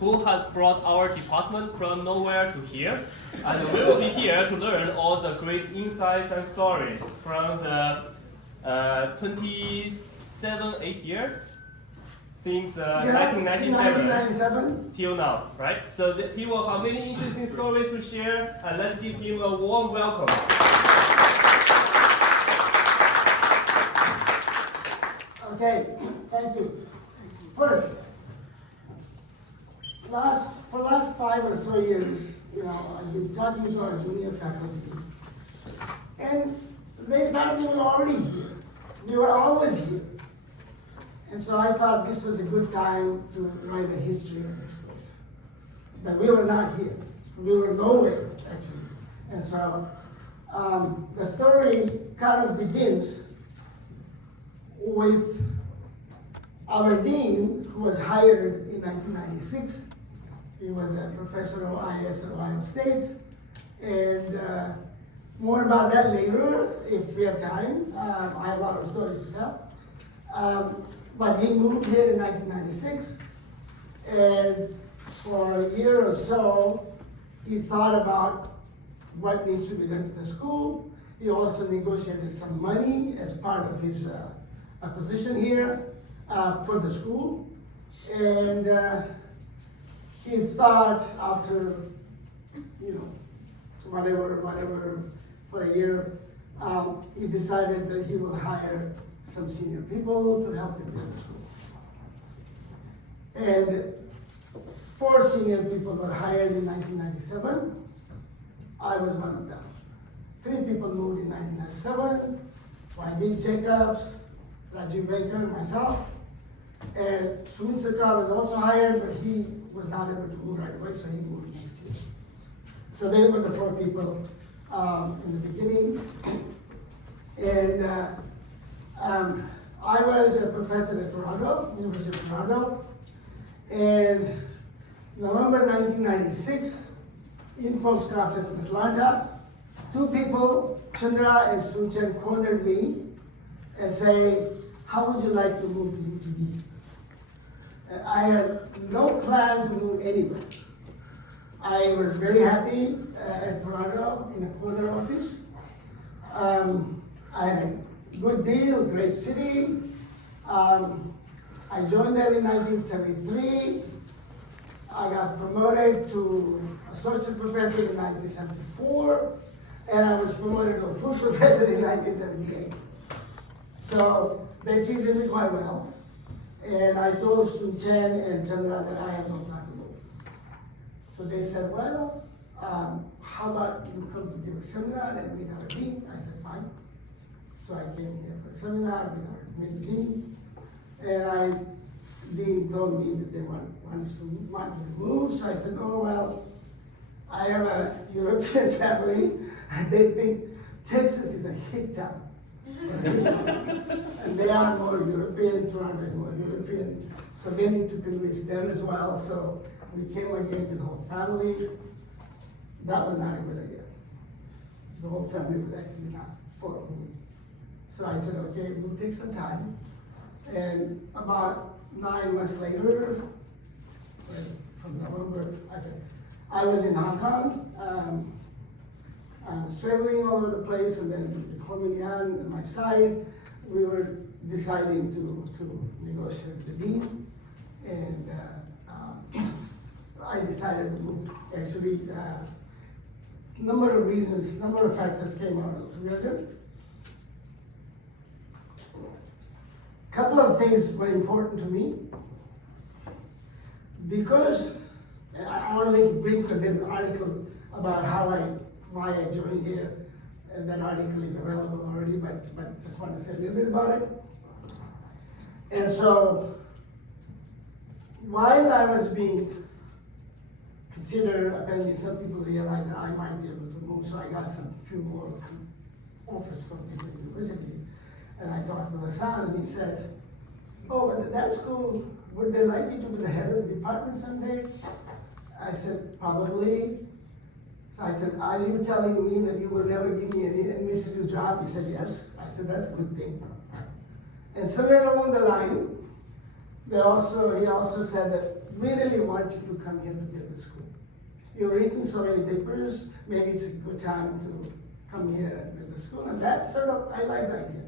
who has brought our department from nowhere to here. And we will be here to learn all the great insights and stories from the 8 years since 1997 till now, right? So he will have many interesting stories to share, and let's give him a warm welcome. Okay, thank you. First, for last 5 or so years, I've been talking to our junior faculty, and they thought we were already here. We were always here. And so I thought this was a good time to write a history of this place. That we were not here. We were nowhere, actually. And so the story kind of begins with our dean, who was hired in 1996. He was a professor of IS at Ohio State. And more about that later, if we have time. I have a lot of stories to tell. But he moved here in 1996. And for a year or so, he thought about what needs to be done to the school. He also negotiated some money as part of his position here for the school. And he thought after, whatever, for a year, he decided that he will hire some senior people to help him with the school. And 4 senior people were hired in 1997. I was one of them. 3 people moved in 1997, Y.D. Jacobs, Rajiv Baker, myself, and Sumit Sarkar was also hired, but he was not able to move right away, so he moved next year. So they were the 4 people in the beginning. And I was a professor at Toronto, University of Toronto, and November 1996, Informs Conference in Atlanta, 2 people, Chandra and Sunchen, cornered me and say, how would you like to move to UTD? I had no plan to move anywhere. I was very happy at Toronto in a corner office. I had a good deal, great city. I joined there in 1973. I got promoted to associate professor in 1974, and I was promoted to a full professor in 1978. So they treated me quite well. And I told Sun Chen and Chandra that I have no plan to move. So they said, well, how about you come to give a seminar and meet our dean? I said, fine. So I came here for a seminar, meet the dean, and dean told me that they want me to move. So I said, oh, well, I have a European family, and they think Texas is a hick town. And they are more European, Toronto is more European, so they need to convince them as well. So we came again with the whole family. That was not a good idea. The whole family was actually not for moving. So I said, okay, we'll take some time. And about 9 months later, from November, I was in Hong Kong. I was traveling all over the place, and then with Ho Min Yan and my side, we were deciding to negotiate with the dean, and I decided to move. Actually, number of factors came out together. Couple of things were important to me, because I want to make it brief, because there's an article about why I joined here, and that article is available already, but just want to say a little bit about it. And so, while I was being considered, apparently some people realized that I might be able to move, so I got some few more offers from different universities. And I talked to Hasan, and he said, oh, but at that school, would they like you to be the head of the department someday? I said, probably. So I said, are you telling me that you will never give me an administrative job? He said, yes. I said, that's a good thing. And somewhere along the line, he also said that we really want you to come here to build the school. You've written so many papers, maybe it's a good time to come here and build the school. And that's sort of, I like the idea.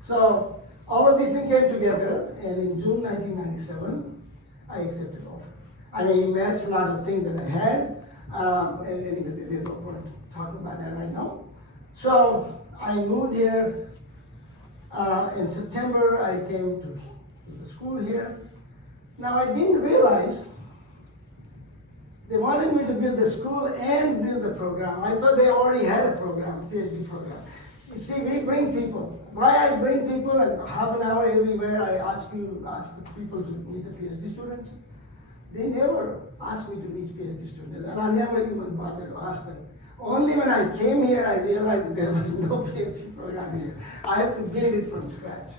So all of these things came together, and in June 1997, I accepted offer. I mean, it matched a lot of things that I had, and anyway, there's no point talking about that right now. So I moved here in September. I came to the school here. Now I didn't realize they wanted me to build the school and build the program. I thought they already had a program, PhD program. You see, we bring people. Why I bring people, and half an hour everywhere I ask the people to meet the PhD students. They never asked me to meet PhD students, and I never even bothered to ask them. Only when I came here, I realized that there was no PhD program here. I have to build it from scratch.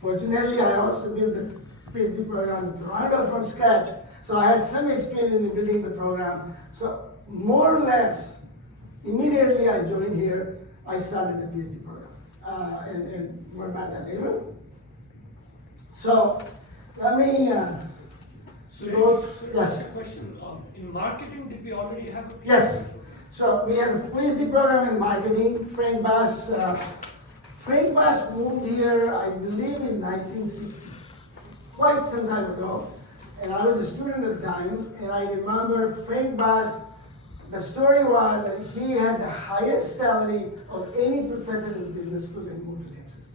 Fortunately, I also built the PhD program in Toronto from scratch, so I had some experience in building the program. So more or less, immediately I joined here, I started the PhD program. And more about that later. So let me go. Yes. Question. In marketing, did we already have a PhD? Yes. So we had a PhD program in marketing. Frank Bass moved here, I believe, in 1960, quite some time ago. And I was a student at the time, and I remember Frank Bass. The story was that he had the highest salary of any professor in business school and moved to Texas.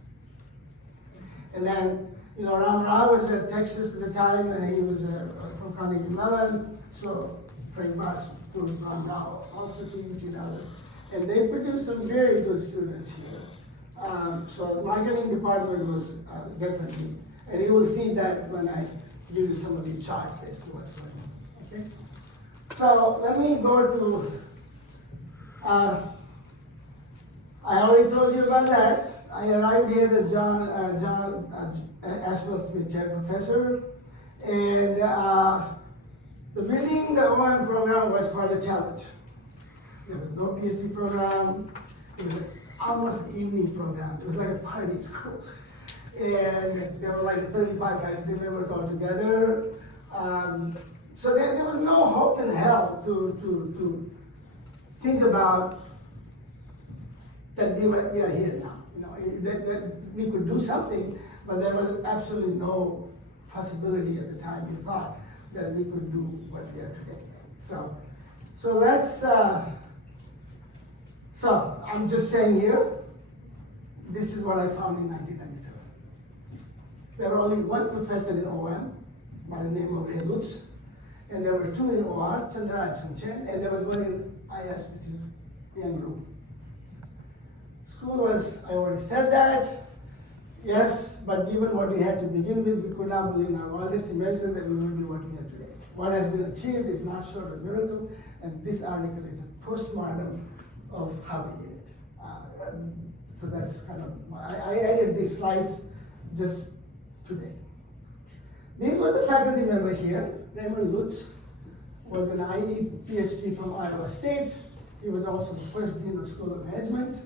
And then, Ram Rao was at Texas at the time, and he was from Carnegie Mellon, so Frank Bass moved Ram Rao also to UT Dallas. And they produced some very good students here. So the marketing department was definitely, and you will see that when I give you some of these charts as to what's going on, okay? So let me go to, I already told you about that. I arrived here as John Ashwell Smith Chair Professor, and the building the OM program was quite a challenge. There was no PhD program. It was almost an evening program. It was like a party school. And there were like 35 faculty members all together. So there was no hope in hell to think about that we are here now. That we could do something, but there was absolutely no possibility at the time we thought that we could do what we are today. So let's, so I'm just saying here, this is what I found in 1997. There were only one professor in OM by the name of Ray Lutz, and there were two in OR, Chandra and Sun Chen, and there was one in IS, which is Yang Ru. School was, I already said that, yes, but given what we had to begin with, we could not believe in our wildest imagination that we would be what we are today. What has been achieved is not short of miracle, and this article is a postmortem of how we did it. So that's kind of, I added these slides just today. These were the faculty members here. Raymond Lutz was an IE PhD from Iowa State. He was also the first dean of the School of Management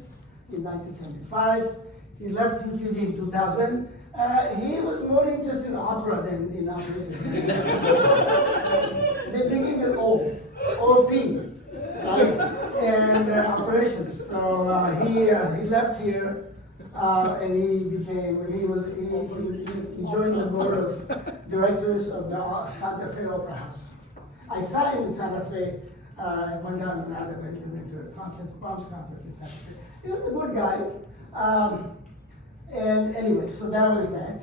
in 1975. He left UTD in 2000. He was more interested in opera than in operations. They begin with O, OP, right? And operations. So he left here. And he joined the board of directors of the Santa Fe Opera House. I saw him in Santa Fe at one time or another when we went to a conference, Bombs conference in Santa Fe. He was a good guy. And anyway, so that was that.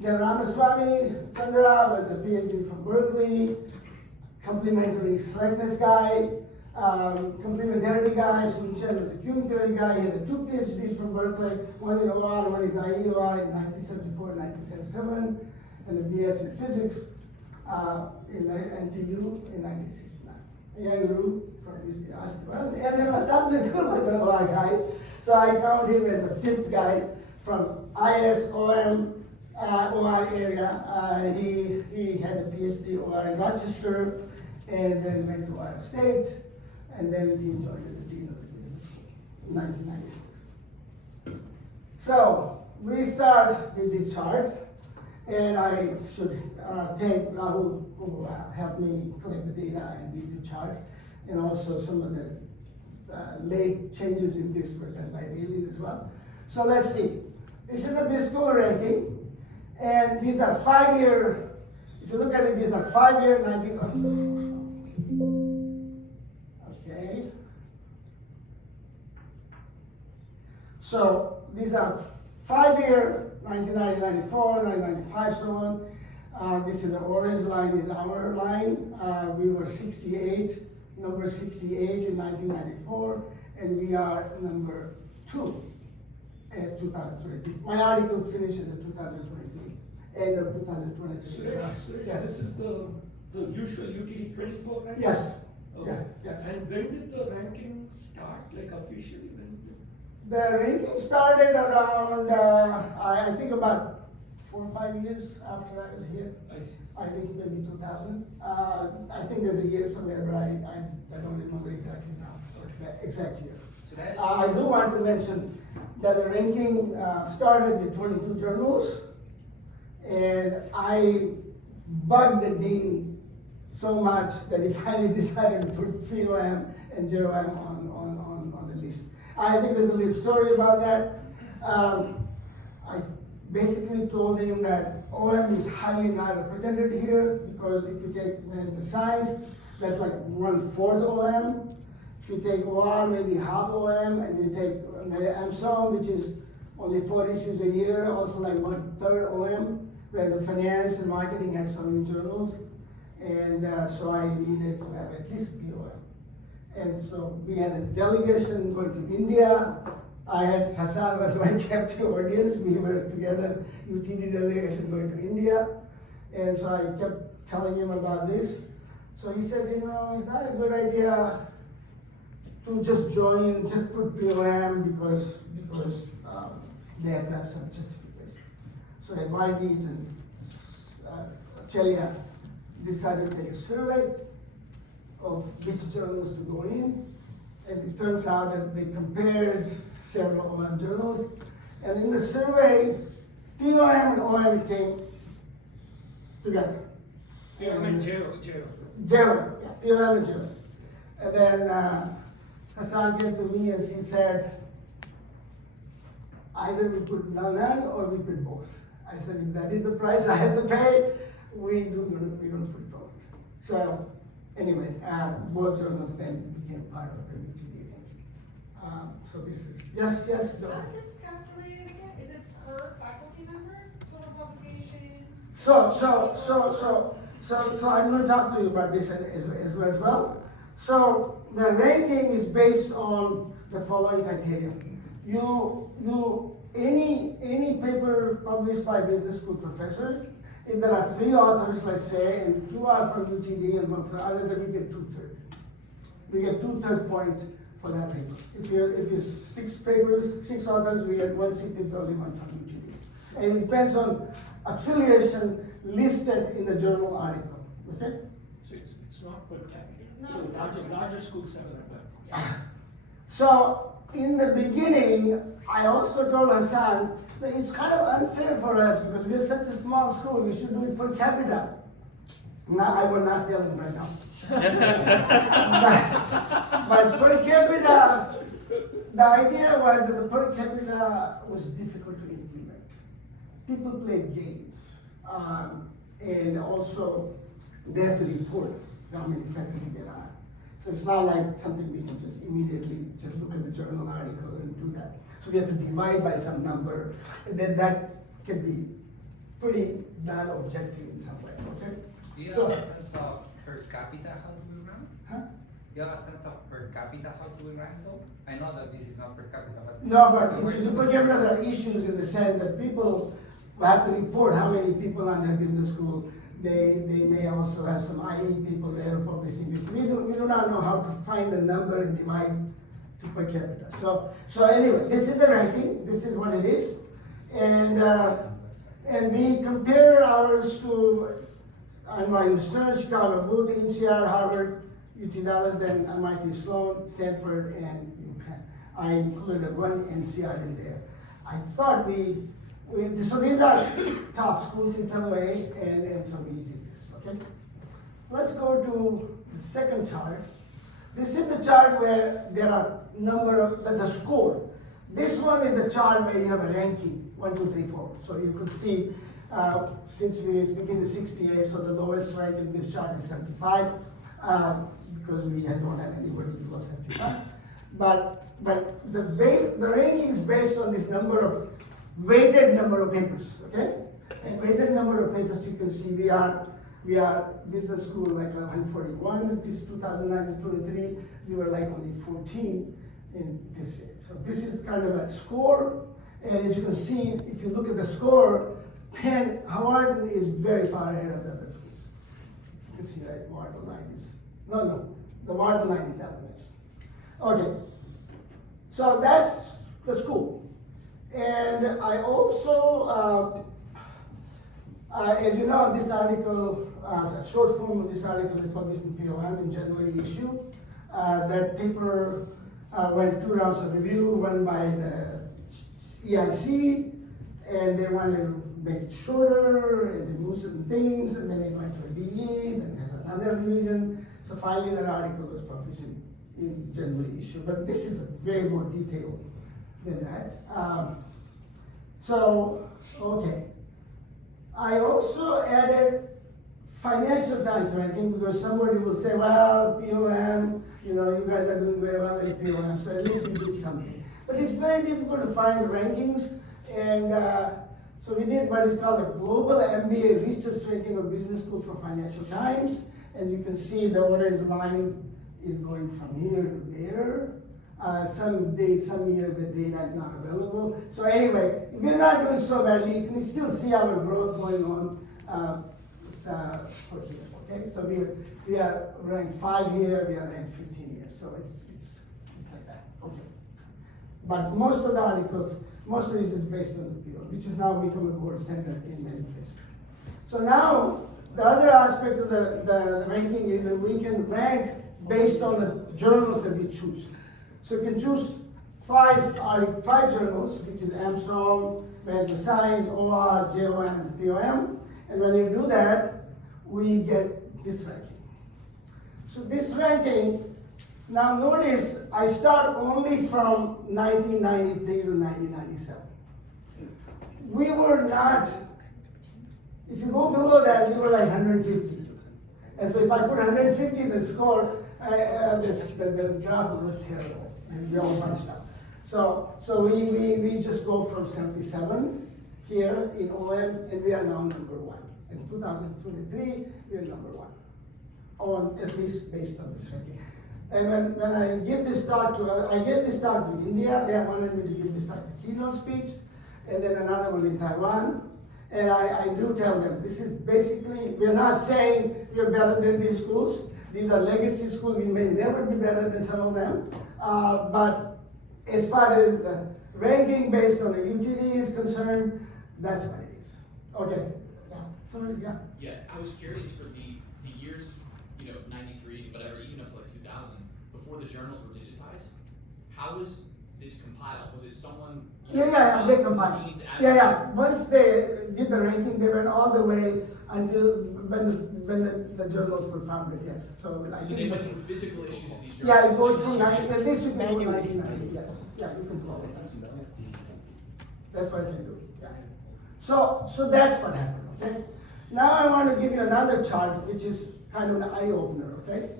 Then Ramaswamy Chandra was a PhD from Berkeley, complementary slackness guy. Complementarity guy, Sun Chen was a Q theory guy. He had two PhDs from Berkeley, one in OR, one in IEOR in 1974 and 1977, and a BS in physics in NTU in 1969. Yang Ru from UT Austin. And then Hasan Pirkul was an OR guy, so I count him as a fifth guy from ISOM OR area. He had a PhD OR in Rochester, and then went to Iowa State. And then he joined as the dean of the business school in 1996. So we start with these charts, And I should thank Rahul who helped me collect the data and these charts, and also some of the late changes in this were done by Raylene as well. So let's see. This is the B-School ranking, and these are 5-year, if you look at it, these are 5-year, 19, okay. So these are 5-year, 1990, 94, 1995, so on. This is the orange line is our line. We were 68, number 68 in 1994, and we are number 2 at 2023. My article finishes in 2023, end of 2023. Suresh, Yes. this is the usual UTD 24 ranking? Yes. Okay. Yes. Yes. And when did the ranking start, like officially? The ranking started around, I think about 4 or 5 years after I was here. I see. I think maybe 2000. I think there's a year somewhere, but I don't remember exactly now, the exact year. I do want to mention that the ranking started with 22 journals, and I bugged the dean so much that he finally decided to put POM and JOM on the list. I think there's a little story about that. I basically told him that OM is highly not represented here, because if you take management science, that's like 1/4 OM. If you take OR, maybe half OM, and you take MSOM, which is only 4 issues a year, also like 1/3 OM, where the finance and marketing had so many journals. And so I needed to have at least POM. And so we had a delegation going to India. I had Hasan was my captive audience. We were together, UTD delegation going to India. And so I kept telling him about this. So he said, you know, it's not a good idea to just join, just put POM because they have to have some justification. So Advaitis and Chelia decided to take a survey of which journals to go in, and it turns out that they compared several OM journals, and in the survey, POM and OM came together. POM and JO. JOM, yeah, POM and JOM. And then Hasan came to me and she said, either we put none or we put both. I said, if that is the price I have to pay, we're gonna put both. So anyway, both journals then became part of the UTD ranking. So this is, yes. How is this calculated again? Is it per faculty member, total publications? So I'm going to talk to you about this as well. So the ranking is based on the following criteria. Any paper published by business school professors, if there are 3 authors, let's say, and 2 are from UTD and 1 from other, then we get 2/3. We get 2/3 point for that paper. If it's 6 papers, 6 authors, we get 1 seat, it's only 1 from UTD. And it depends on affiliation listed in the journal article, okay? So it's not per tag. It's So not larger schools have that. So in the beginning, I also told Hasan that it's kind of unfair for us because we're such a small school, we should do it per capita. Now, I will not tell him right now. but per capita, the idea was that the per capita was difficult to implement. People played games, and also they have to report how many faculty there are. So it's not like something we can just immediately just look at the journal article and do that. So we have to divide by some number, and then that can be pretty non-objective in some way, okay? Do you So- have a sense of per capita how do we rank? Huh? Do you have a sense of per capita how do we rank though? I know that this is not per capita, but. No, but if you do per capita, there are issues in the sense that people have to report how many people on their business school. They may also have some IE people there publishing this. We do not know how to find the number and divide to per capita. So anyway, this is the ranking. This is what it is, and we compare ours to NYU Stern, Chicago Booth, NCR, Harvard, UT Dallas, then MIT Sloan, Stanford, and UPenn. I included 1 NCR in there. I thought we So these are top schools in some way, and so we did this, okay? Let's go to the second chart. This is the chart where there are that's a score. This one is the chart where you have a ranking, 1, 2, 3, 4. So you could see, since we begin the 68, so the lowest rank in this chart is 75, because we don't have anybody below 75. But the ranking is based on this weighted number of papers, okay? And weighted number of papers, you can see we are business school like 141, this 2009-23, we were like only 14 in this year. So this is kind of a score, and as you can see, if you look at the score, Howard is very far ahead of the other schools. You can see, right, Wharton line is, the Wharton line is that one. Yes. Okay, so that's the school. And I also, as you know, this article, a short form of this article is published in POM in January issue. That paper went 2 rounds of review, one by the EIC, and they wanted to make it shorter and remove certain things, and then it went to a DE, then there's another revision. So finally that article was published in January issue, but this is way more detailed than that. Okay. I also added Financial Times ranking because somebody will say, well, POM, you guys are doing very well at POM, so at least we did something. But it's very difficult to find rankings, and so we did what is called a Global MBA Research Ranking of Business Schools from Financial Times. As you can see, the orange line is going from here to there. Some year the data is not available. So anyway, if we're not doing so badly, you can still see our growth going on for here, okay? So we are ranked 5 here, we are ranked 15 here, so it's like that, okay. But most of the articles, most of this is based on the PO, which has now become a gold standard in many places. So now, the other aspect of the ranking is that we can rank based on the journals that we choose. So you can choose 5 journals, which is AmSom, Management Science, OR, JOM, and POM. And when you do that, we get this ranking. So this ranking, now notice, I start only from 1993 to 1997. We were not, if you go below that, we were like 150. And so if I put 150 in the score, the graph would look terrible. And we're all bunched up. So we just go from 77 here in OM, and we are now number 1. In 2023, we're number 1, at least based on this ranking. And when I give this talk I gave this talk to India. They wanted me to give this talk to keynote speech, and then another one in Taiwan. And I do tell them, this is basically, we're not saying we're better than these schools. These are legacy schools. We may never be better than some of them. But as far as the ranking based on the UTD is concerned, that's what it is. Okay. Yeah. Somebody, yeah. Yeah, I was curious for the years, 93, whatever, even up to like 2000, before the journals were digitized. How was this compiled? Was it someone? Yeah, they compiled. Yeah. Once they did the ranking, they went all the way until when the journals were founded. Yes. So they went through physical issues of these journals. Yeah, it goes from 90. At least you can go 1990. Yes. Yeah, you can follow that. That's what I can do. Yeah. So that's what happened. Okay. Now I want to give you another chart, which is kind of an eye opener. Okay.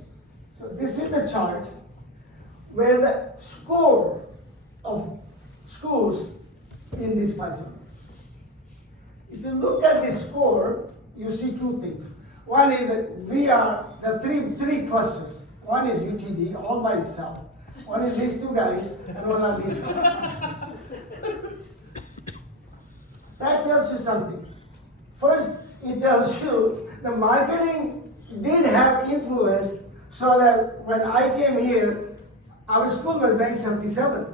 So this is the chart where the score of schools in these 5 journals. If you look at this score, you see 2 things. One is that we are the three clusters. One is UTD all by itself. One is these 2 guys, and one are these 2. That tells you something. First, it tells you the marketing did have influence, so that when I came here, our school was ranked 77,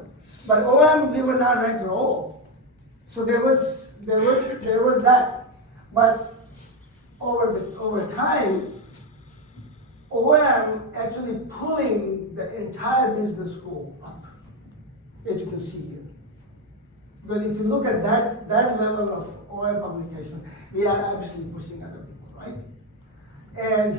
but OM we were not ranked at all. So there was that. But over time, OM actually pulling the entire business school up, as you can see here. Because if you look at that level of OM publication, we are absolutely pushing other people, right? And,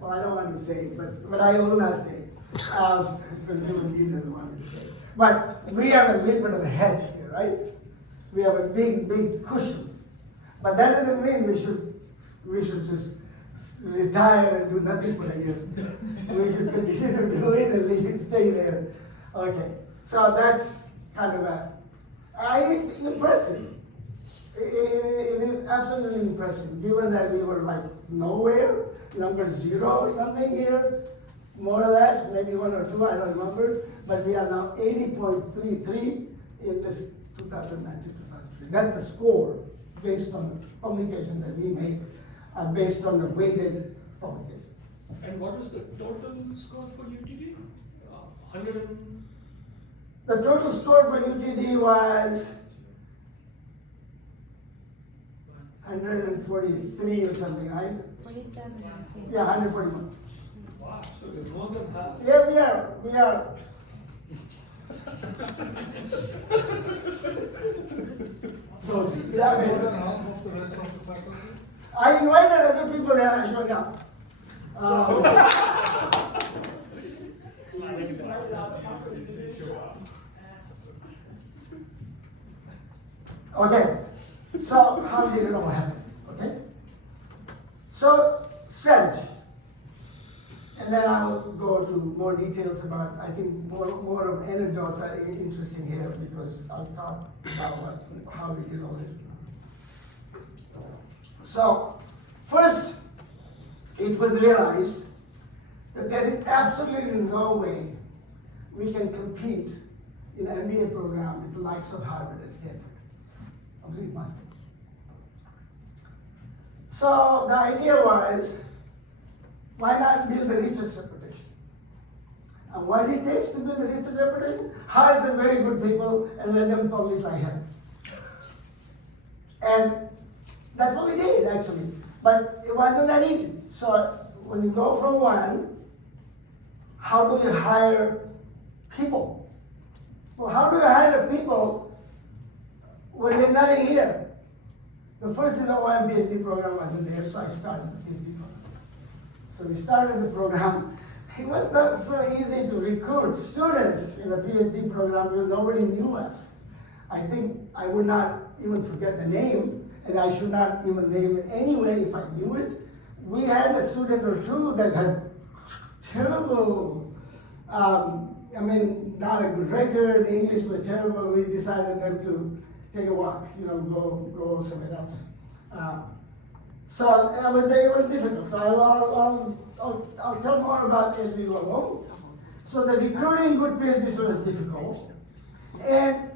well, I don't want to say it, but I will not say it, because human being doesn't want me to say it. But we have a little bit of a hedge here, right? We have a big cushion. But that doesn't mean we should just retire and do nothing for a year. We should continue to do it and stay there. Okay, so that's kind of it's impressive. It is absolutely impressive, given that we were like nowhere, number 0 or something here, more or less, maybe 1 or 2, I don't remember, but we are now 80.33 in this 2009-2003. That's the score based on publication that we make, based on the weighted publications. And what was the total score for UTD? 100 and... The total score for UTD was 143 or something, right? 47, I think. Yeah, 141. Wow, so it's more than half. Yeah, we are. Those, yeah, More man. than half of the rest of the faculty? I invited other people, they are not showing up. Okay, so how did it all happen? Okay, so strategy, and then I will go to more details about. I think more of anecdotes are interesting here because I'll talk about how we did all this. So first, it was realized that there is absolutely no way we can compete in an MBA program with the likes of Harvard and Stanford. Absolutely must. So the idea was, why not build a research reputation? And what it takes to build a research reputation? Hire some very good people and let them publish like hell. And that's what we did, actually. But it wasn't that easy. So when you go from one, how do you hire people? Well, how do you hire people when there's nothing here? The first is the OM PhD program wasn't there, so I started the PhD program. So we started the program. It was not so easy to recruit students in the PhD program because nobody knew us. I think I would not even forget the name, and I should not even name it anyway if I knew it. We had a student or two that had terrible, not a good record, the English was terrible. We decided them to take a walk, go somewhere else. So it was difficult. So I'll tell more about as we go along. So the recruiting good PhDs was difficult. And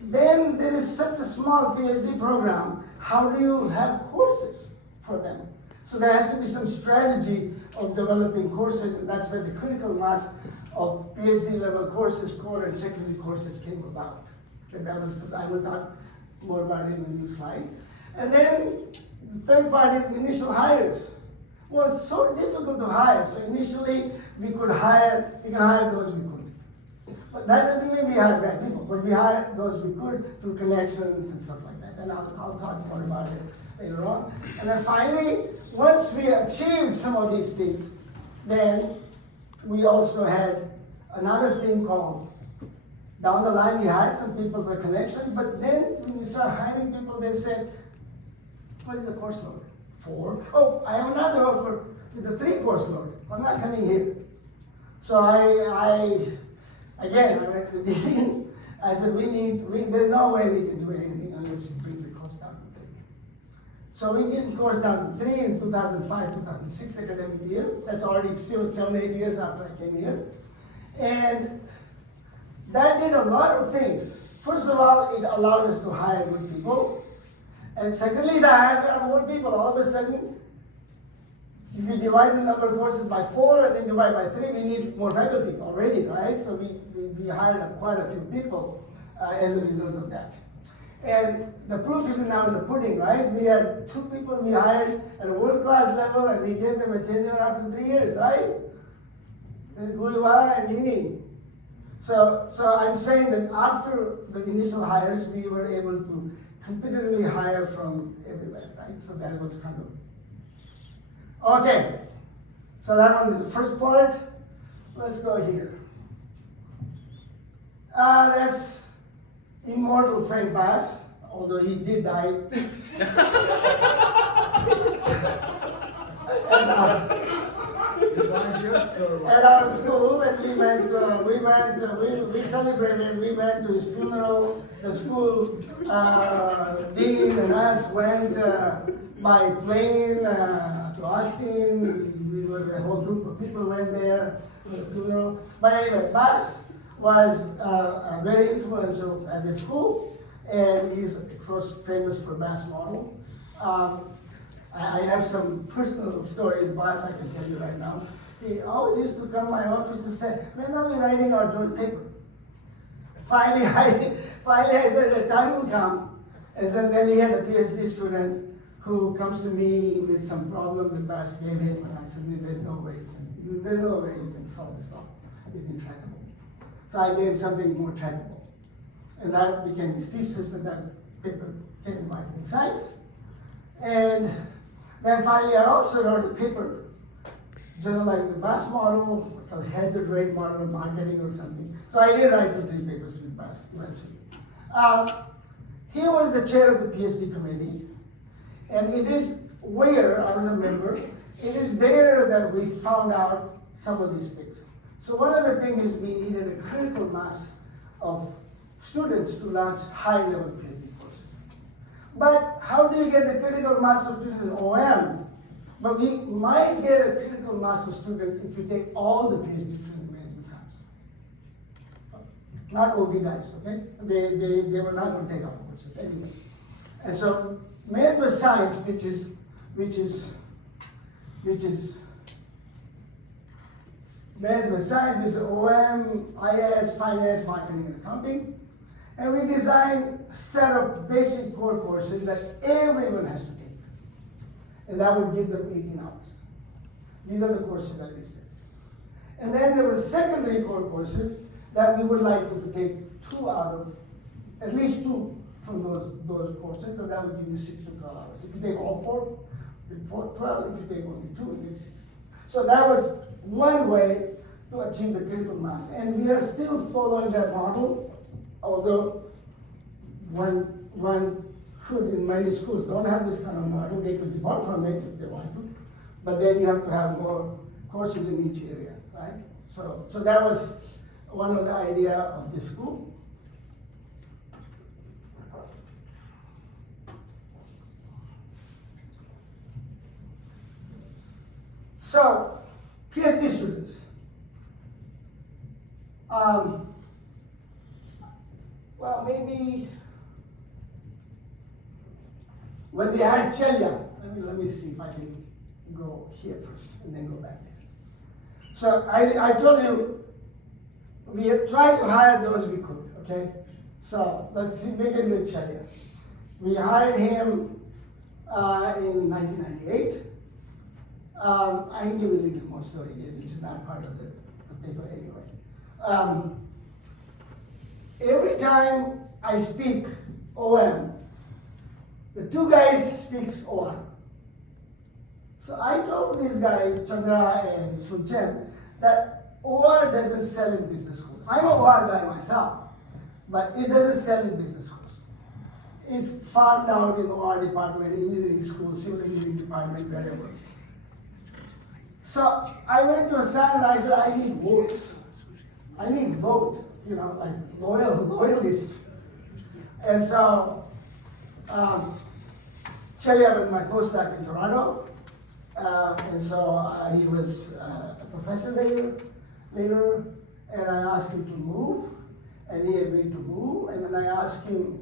then there is such a small PhD program, how do you have courses for them? So there has to be some strategy of developing courses, and that's where the critical mass of PhD level courses, core and secondary courses came about. Okay, I will talk more about it in the new slide. And then the third part is initial hires. Well, it's so difficult to hire. So initially we can hire those we could. But that doesn't mean we hire bad people, but we hire those we could through connections and stuff like that. And I'll talk more about it later on. And then finally, once we achieved some of these things, then we also had another thing called, down the line we hired some people for connections, but then when we started hiring people, they said, what is the course load? 4. Oh, I have another offer with a 3 course load. I'm not coming here. So I went to the dean. I said, there's no way we can do anything unless you bring the course down to 3. So we get the course down to 3 in 2005, 2006 academic year. That's already 7, 8 years after I came here. And that did a lot of things. First of all, it allowed us to hire good people. And secondly, to hire more people. All of a sudden, if you divide the number of courses by 4 and then divide by 3, we need more faculty already, right? So we hired quite a few people as a result of that. And the proof is now in the pudding, right? We had 2 people we hired at a world-class level, and we gave them a tenure after 3 years, right? Guiwa and Nini. So I'm saying that after the initial hires, we were able to competitively hire from everywhere, right? So that was kind of, okay. So that one is the first part. Let's go here. That's immortal Frank Bass, although he did die. At our school, and we celebrated, we went to his funeral, the school dean and us went by plane to Austin. We were, a whole group of people went there for the funeral. But anyway, Bass was very influential at the school, and he's of course famous for Bass model. I have some personal stories, Bass, I can tell you right now. He always used to come to my office and say, when are we writing our joint paper? Finally I said, the time will come. And then he had a PhD student who comes to me with some problem that Bass gave him, and I said, there's no way you can solve this problem. It's intractable. So I gave him something more tractable. And that became his thesis, and that paper came in marketing science. And then finally I also wrote a paper, like the Bass model, called hazard rate model of marketing or something. So I did write 2-3 papers with Bass eventually. He was the chair of the PhD committee, and it is where, I was a member, it is there that we found out some of these things. So one of the things is we needed a critical mass of students to launch high-level PhD courses. But how do you get the critical mass of students in OM? But we might get a critical mass of students if we take all the PhD students in management science. So, not OB guys, okay? They were not going to take all the courses anyway. And so management science, which is management science is OM, IS, finance, marketing, and accounting. And we designed a set of basic core courses that everyone has to take. And that would give them 18 hours. These are the courses I listed. And then there were secondary core courses that we would like you to take 2 out of, at least 2 from those courses, so that would give you 6 to 12 hours. If you take all 4, then 12. If you take only 2, you get 6. So that was one way to achieve the critical mass. And we are still following that model, although one could, in many schools, don't have this kind of model. They could depart from it if they want to, but then you have to have more courses in each area, right? So that was one of the idea of this school. So, PhD students. Well, maybe when we had Chelia, let me see if I can go here first and then go back there. So I told you, we tried to hire those we could, okay? So let's begin with Chelia. We hired him in 1998. I can give you a little bit more story here, which is not part of the paper anyway. Every time I speak OM, the 2 guys speaks OR. So I told these guys, Chandra and Sunchen, that OR doesn't sell in business schools. I'm an OR guy myself, but it doesn't sell in business schools. It's found out in OR department, engineering school, civil engineering department, wherever. So I went to Hasan and I said, I need votes. I need vote, like loyalists. And so Chelia was my postdoc in Toronto. And so he was a professor there later, and I asked him to move, and he agreed to move. And then I asked him,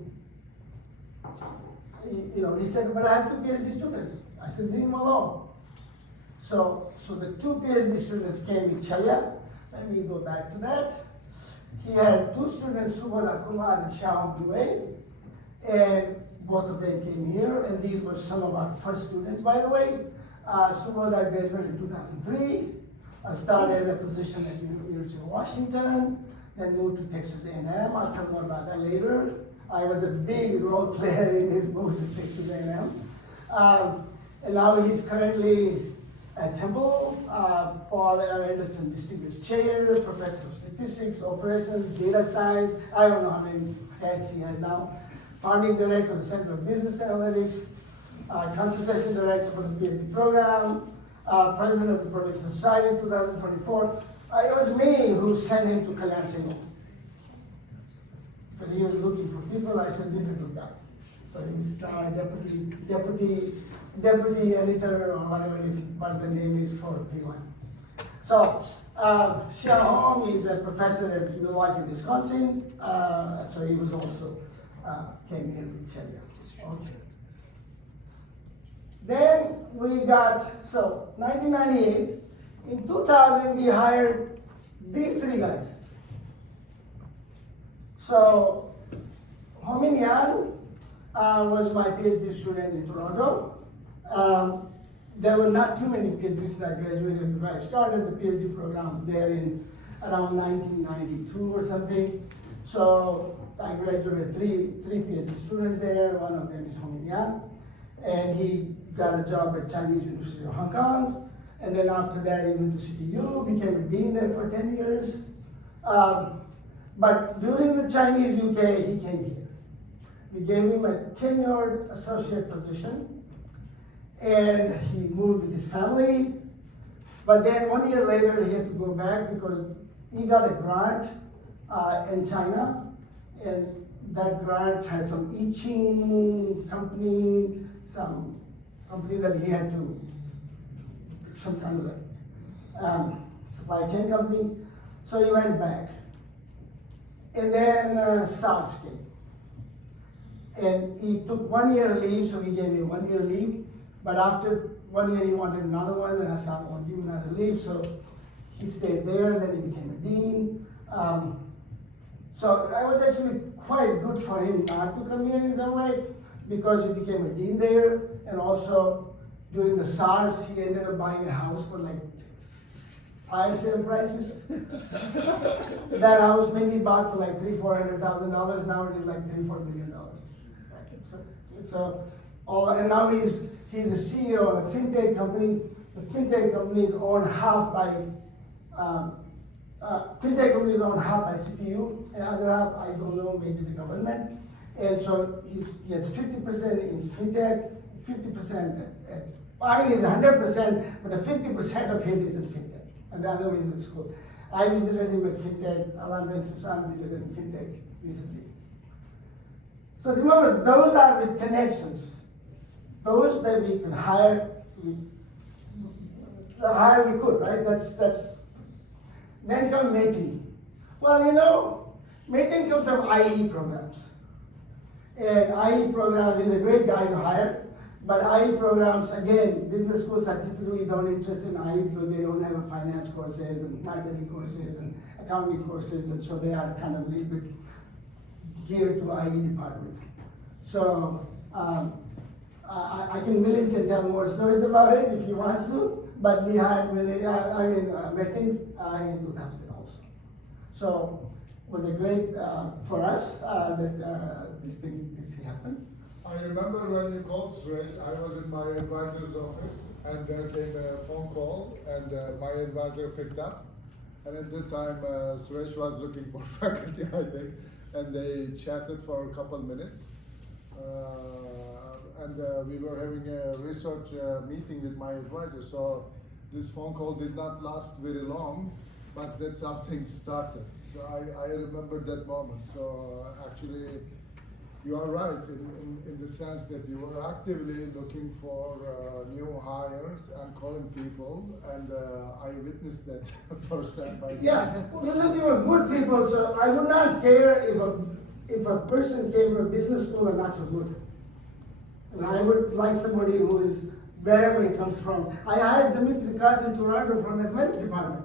he said, but I have 2 PhD students. I said, leave him alone. So the 2 PhD students came in Chelia. Let me go back to that. He had 2 students, Subodha Kumar and Shyam Due, and both of them came here, and these were some of our first students, by the way. Subodha graduated in 2003, started a position at University of Washington, then moved to Texas A&M. I'll tell more about that later. I was a big role player in his move to Texas A&M. And now he's currently at Temple, Paul R. Anderson Distinguished Chair, Professor of Statistics, Operations, Data Science. I don't know how many heads he has now. Founding Director of the Center of Business Analytics, Concentration Director for the PhD program, President of the Production Society in 2024. It was me who sent him to Kalansingo. Because he was looking for people. I said, this is a good guy. So he's now a deputy editor or whatever it is, what the name is for P1. So, Xiao Hong is a professor at Milwaukee, Wisconsin. So he was also, came here with Chelia. Okay. Then we got, so 1998, in 2000 we hired these three guys. So, Homin Yan was my PhD student in Toronto. There were not too many PhDs that I graduated because I started the PhD program there in around 1992 or something. So I graduated three PhD students there. One of them is Homin Yan. And he got a job at Chinese University of Hong Kong. And then after that, he went to CTU, became a dean there for 10 years. But during the Chinese UK, he came here. We gave him a tenured associate position, and he moved with his family. But then 1 year later, he had to go back because he got a grant in China, and that grant had some I Ching company, some company that he had to, some kind of a supply chain company. So he went back. And then SARS came. And he took 1 year leave, so we gave him 1 year leave. But after 1 year, he wanted another one, and I said, I won't give him another leave. So he stayed there, then he became a dean. So I was actually quite good for him not to come here in some way, because he became a dean there. And also, during the SARS, he ended up buying a house for like fire sale prices. That house maybe bought for like $300,000-$400,000. Now it is like $3-4 million. And now he's the CEO of a fintech company. The fintech company is owned half by CTU, and other half I don't know, maybe the government. And so he has 50% in fintech, 50% I mean, it's 100%, but the 50% of it is in fintech, and the other is in school. I visited him at fintech. Alan Ben Susan visited in fintech recently. So remember, those are with connections. Those that we can hire, the higher we could, right? That's. Then come mating. Well, you know, mating comes from IE programs. And IE programs is a great guy to hire. But IE programs, again, business schools are typically not interested in IE because they don't have finance courses and marketing courses and accounting courses, and so they are kind of a little bit geared to IE departments. So Millie can tell more stories about it if he wants to, but we hired Metin in 2000 also. So it was a great for us that this thing happened. I remember when you called Suresh, I was in my advisor's office, and there came a phone call, and my advisor picked up. And at that time, Suresh was looking for faculty, I think, and they chatted for a couple minutes. And we were having a research meeting with my advisor, so this phone call did not last very long, but then something started. So I remember that moment. So actually, you are right in the sense that you were actively looking for new hires and calling people, and I witnessed that firsthand myself. Yeah, well, look, you were good people, so I would not care if a person came from business school and not so good. And I would like somebody who is wherever he comes from. I hired Dimitri Kras in Toronto from mathematics department.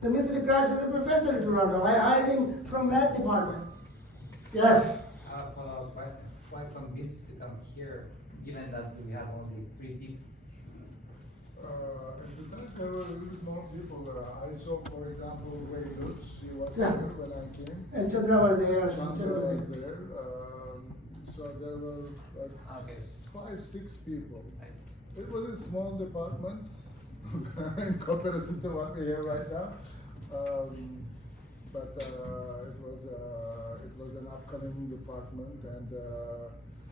Dimitri Kras is a professor in Toronto. I hired him from math department. Yes. Quite convinced to come here, given that we have only 3 people. At the time there were a little bit more people. I saw, for example, Ray Lutz. He was Yeah. there when I came. And Chandra was there. Chandra was there. So there were like Okay. 5, 6 people. I see. It was a small department in comparison to what we have right now. But it was an upcoming department, and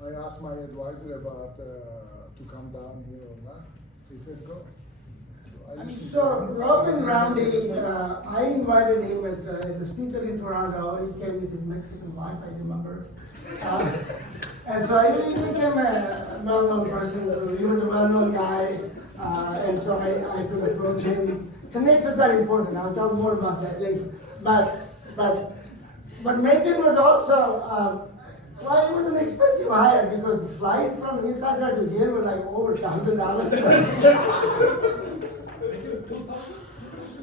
I asked my advisor about to come down here or not. He said go. So I listened to So him. Robin Roundy, I invited him as a speaker in Toronto. He came with his Mexican wife, I remember. And so he became a well-known person. He was a well-known guy, and so I could approach him. Connections are important. I'll tell more about that later. But Metin was also, well, it was an expensive hire because the flight from Ithaca to here was like over $1,000. 2000?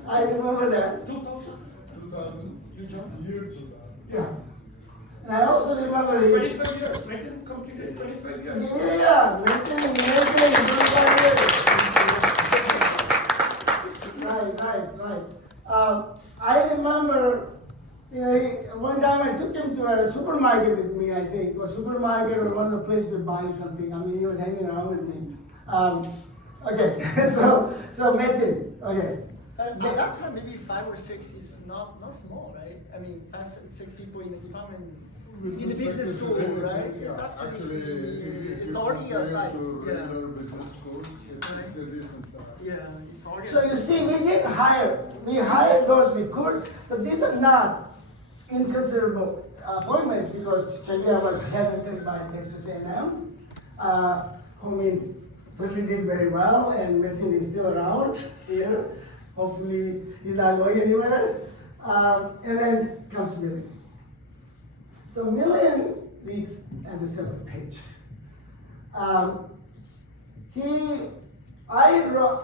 I remember that. 2000? 2000. You joined? Year 2000. Yeah. And I also remember he, 25 years. Metin completed 25 years. yeah, Metin, 25 years. Right. I remember, one time I took him to a supermarket with me, I think, or supermarket or one of the places we were buying something. I mean, he was hanging around with me. Okay, so Metin, okay. At that time, maybe 5 or 6 is not small, right? I mean, 5, 6 people in the department, in the business school, right? Yeah, It's actually, it's already a size. to Yeah. regular business schools, it's a decent size. Yeah, it's already. So you see, we didn't hire. We hired those we could, but these are not inconsiderable appointments because Chaya was headhunted by Texas A&M, whom certainly did very well, and Metin is still around here. Hopefully, he's not going anywhere. And then comes Milian. So Milian leads as a separate page. I wrote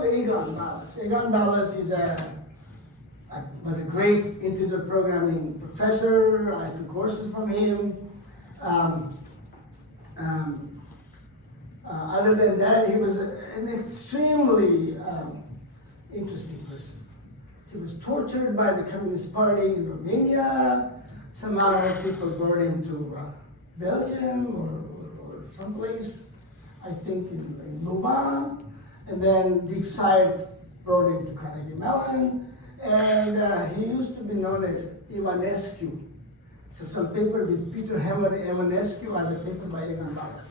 to Egon Ballas. Egon Ballas was a great integer programming professor. I took courses from him. Other than that, he was an extremely interesting person. He was tortured by the Communist Party in Romania. Somehow people brought him to Belgium or someplace, I think in Louvain. And then Dick Side brought him to Carnegie Mellon. And he used to be known as Ivanescu. So some paper with Peter Hammer Ivanescu are the paper by Egon Ballas.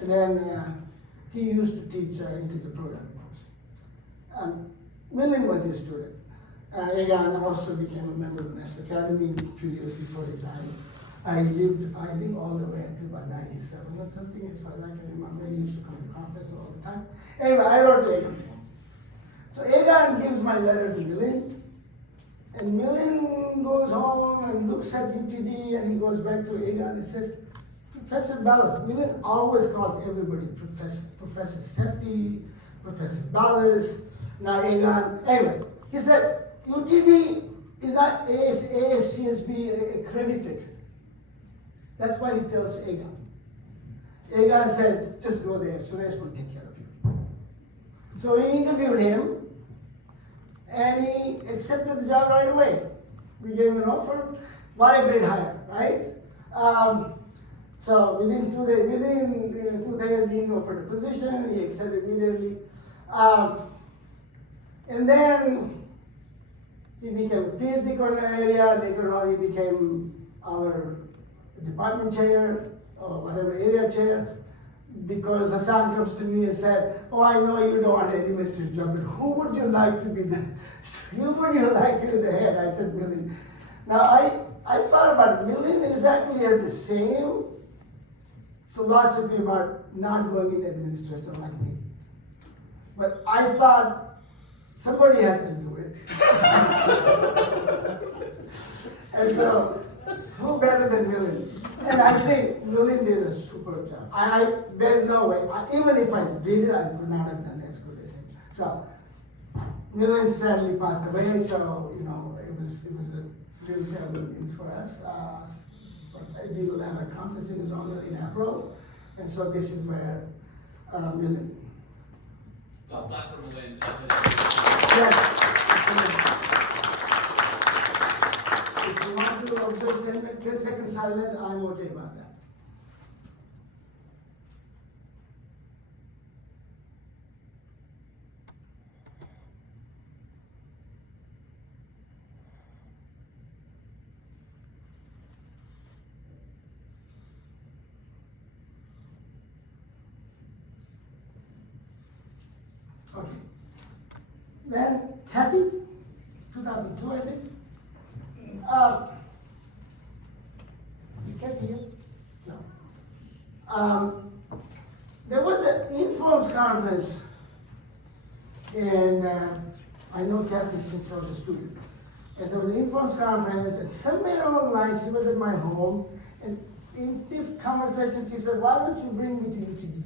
And then he used to teach integer programming course. Milian was his student. Egon also became a member of the National Academy 2 years before he died. I lived, I think, all the way until about 97 or something, as far as I can remember. He used to come to conferences all the time. Anyway, I wrote to Egon. So Egon gives my letter to Milian, and Milian goes home and looks at UTD, and he goes back to Egon and says, Professor Ballas. Milian always calls everybody Professor Sethi, Professor Ballas, now Egon. Anyway, he said, UTD is not ASCSB accredited. That's what he tells Egon. Egon says, just go there, Suresh will take care of you. So we interviewed him, and he accepted the job right away. We gave him an offer. What a great hire, right? So within 2 days, Dean offered a position. He accepted immediately. And then he became a PhD coordinator area. Later on, he became our department chair or whatever area chair. Because Hasan comes to me and said, "Oh, I know you don't want any Mr. job, but who would you like to be the head?" I said, Milian. Now I thought about it. Milian exactly had the same philosophy about not going in administration like me. But I thought somebody has to do it. And so, who better than Milian? And I think Milian did a superb job. There's no way, even if I did it, I could not have done as good as him. So, Milian sadly passed away, so, it was a really terrible news for us. But we will have a conference in his honor in April, and so this is where Milian. Just clap from a win. Yes. If you want to observe 10 seconds silence, I'm okay about that. Okay. Then Kathy, 2002, I think. Is Kathy here? No. There was an Informs conference, and I know Kathy since I was a student. And there was an Informs conference, and somewhere along the line, she was at my home, and in this conversation, she said, "Why don't you bring me to UTD?"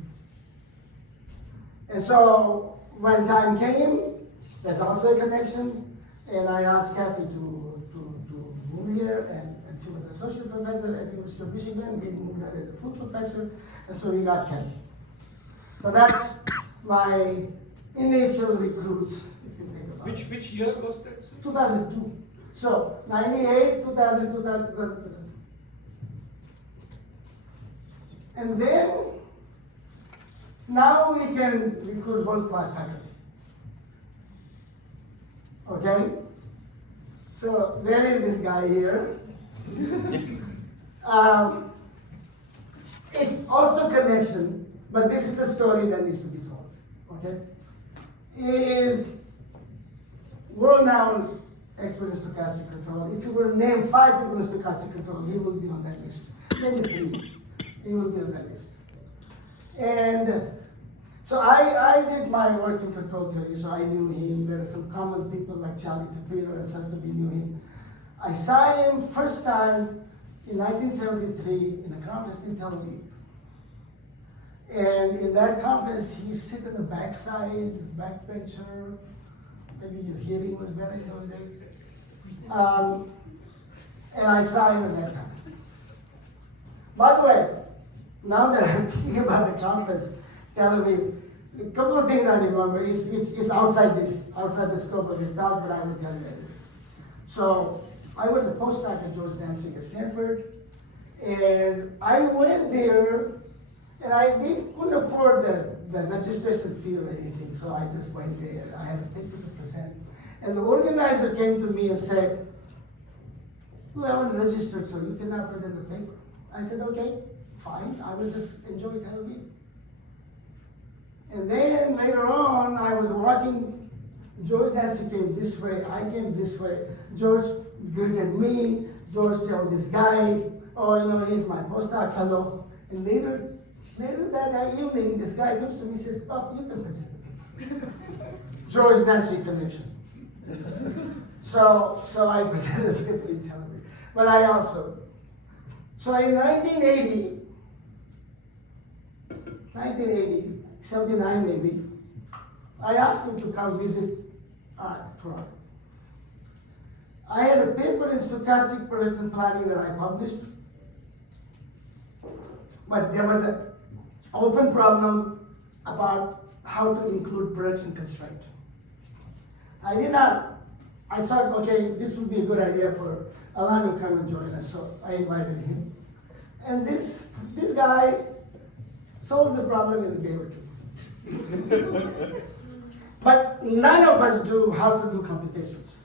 And so when time came, there's also a connection, and I asked Kathy to move here, and she was an associate professor at University of Michigan. We moved her as a full professor, and so we got Kathy. So that's my initial recruits, if you think about it. Which year was that? 2002. So 98, 2000, 2000. And then, now we can recruit world-class faculty. Okay? So there is this guy here. It's also connection, but this is the story that needs to be told. Okay? He is world-renowned expert in stochastic control. If you were to name 5 people in stochastic control, he will be on that list. Maybe 3. He will be on that list. And so I did my work in control theory, so I knew him. There are some common people like Charlie Tapiro and such that we knew him. I saw him first time in 1973 in a conference in Tel Aviv. And in that conference, he sit in the backside, backbencher. Maybe your hearing was better in those days. And I saw him at that time. By the way, now that I'm thinking about the conference, Tel Aviv, a couple of things I remember. It's outside the scope of this talk, but I will tell you later. So I was a postdoc at George Danzig at Stanford, and I went there, and I couldn't afford the registration fee or anything, so I just went there. I had a paper to present, and the organizer came to me and said, "You haven't registered, so you cannot present the paper." I said, "Okay, fine. I will just enjoy Tel Aviv." And then later on, I was walking. George Danzig came this way. I came this way. George greeted me. George told this guy, "Oh, you know, he's my postdoc fellow." And later that evening, this guy comes to me and says, "Oh, you can present the paper." George Danzig connection. So I presented the paper in Tel Aviv. But I also, so in 1980, 79 maybe, I asked him to come visit Toronto. I had a paper in stochastic production planning that I published, but there was an open problem about how to include production constraint. I thought, okay, this would be a good idea for Alan to come and join us, so I invited him. And this guy solves the problem in a day or two. But none of us do how to do computations.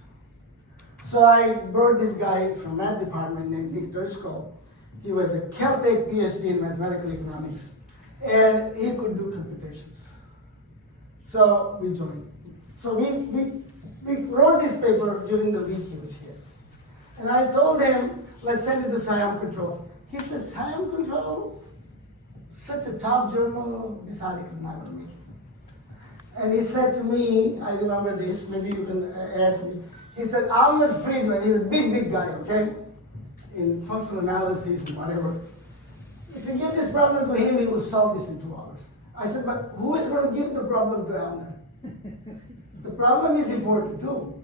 So I brought this guy from math department named Nick Driscoll. He was a Caltech PhD in mathematical economics, and he could do computations. So we joined. So we wrote this paper during the week he was here. And I told him, let's send it to SIAM Control. He says, SIAM Control? Such a top journal, this article is not going to make it. And he said to me, I remember this, maybe you can add me. He said, Albert Friedman, he's a big guy, okay? In functional analysis and whatever. If you give this problem to him, he will solve this in 2 hours. I said, but who is going to give the problem to Albert? The problem is important too.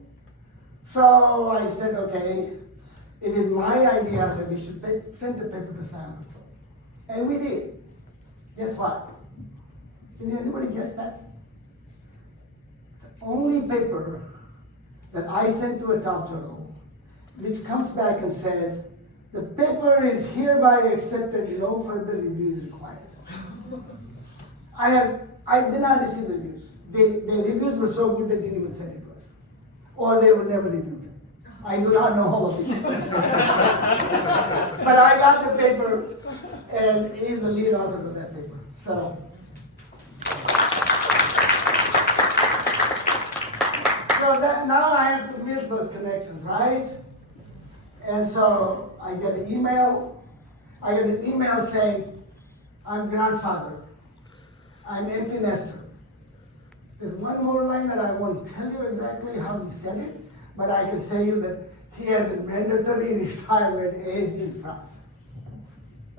So I said, okay, it is my idea that we should send the paper to SIAM Control. And we did. Guess what? Can anybody guess that? only paper that I sent to a top journal, which comes back and says, the paper is hereby accepted, no further review is required. I did not receive reviews. The reviews were so good they didn't even send it to us. Or they were never reviewed. I do not know all of this. But I got the paper, and he's the lead author of that paper. So that now I have to build those connections, right? And so I get an email. I get an email saying, I'm grandfather. I'm empty nester. There's one more line that I won't tell you exactly how he said it, but I can say you that he has a mandatory retirement age in France.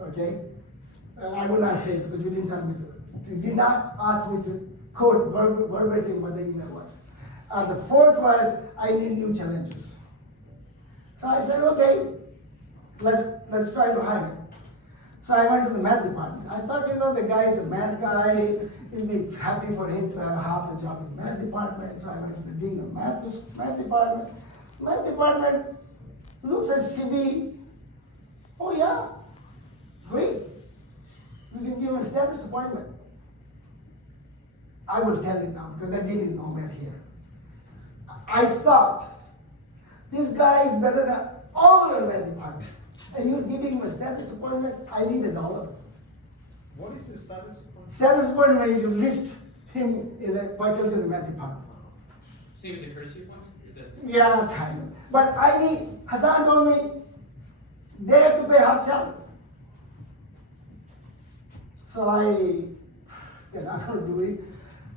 Okay? I will not say it because you didn't tell me to. You did not ask me to quote verbatim what the email was. The fourth was, I need new challenges. So I said, okay, let's try to hire him. So I went to the math department. I thought, the guy is a math guy. It'd be happy for him to have half a job in math department. So I went to the dean of math department. Math department looks at CV. Oh yeah, great. We can give him a status appointment. I will tell you now because the dean is no man here. I thought this guy is better than all of the math department. And you're giving him a status appointment, I need $1. What is the status appointment? Status appointment is you list him in the faculty in the math department. Same as a courtesy appointment? Is that? Yeah, kind of. But Hasan told me, they have to pay half salary. So they're not going to do it.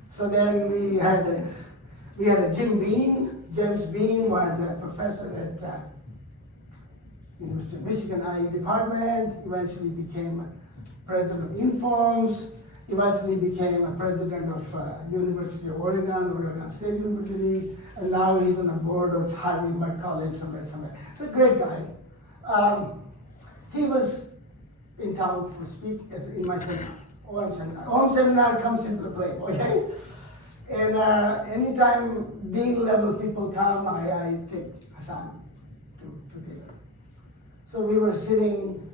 So then we had a Jim Bean. James Bean was a professor at University of Michigan IE department, eventually became president of Informs, eventually became a president of University of Oregon State University, and now he's on the board of Harvard Med College somewhere. He's a great guy. He was in town for speak in my seminar, OM seminar. OM seminar comes into the play, okay? And anytime dean level people come, I take Hasan to dinner. So we were sitting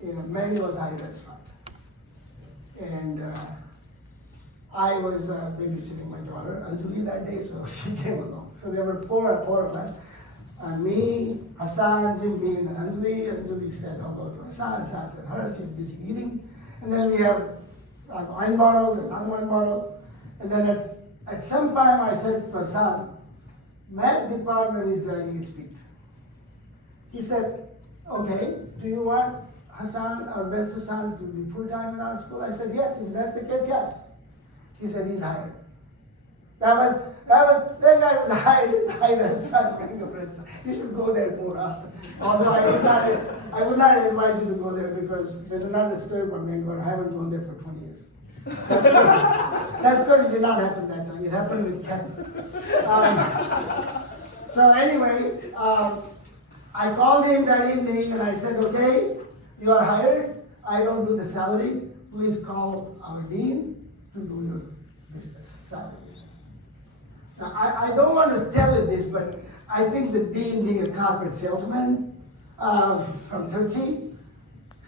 in a Mango Thai restaurant. And I was babysitting my daughter, Anjali, that day, so she came along. So there were four of us. Me, Hasan, Jim Bean, and Anjali. Anjali said hello to Hasan. Hasan said her, she's busy eating. And then we have a wine bottle, another wine bottle. And then at some time I said to Hasan, math department is dragging his feet. He said, okay, do you want Hasan, our best Hasan, to be full-time in our school? I said, yes, if that's the case, yes. He said, he's hired. That guy was hired in Thai restaurant, Mango restaurant. You should go there more often. Although I would not invite you to go there because there's another story about Mango, and I haven't gone there for 20 years. That story did not happen that time. It happened in Canada. So anyway, I called him that evening and I said, okay, you are hired. I don't do the salary. Please call our dean to do your business, salary business. Now, I don't want to tell you this, but I think the dean, being a corporate salesman from Turkey,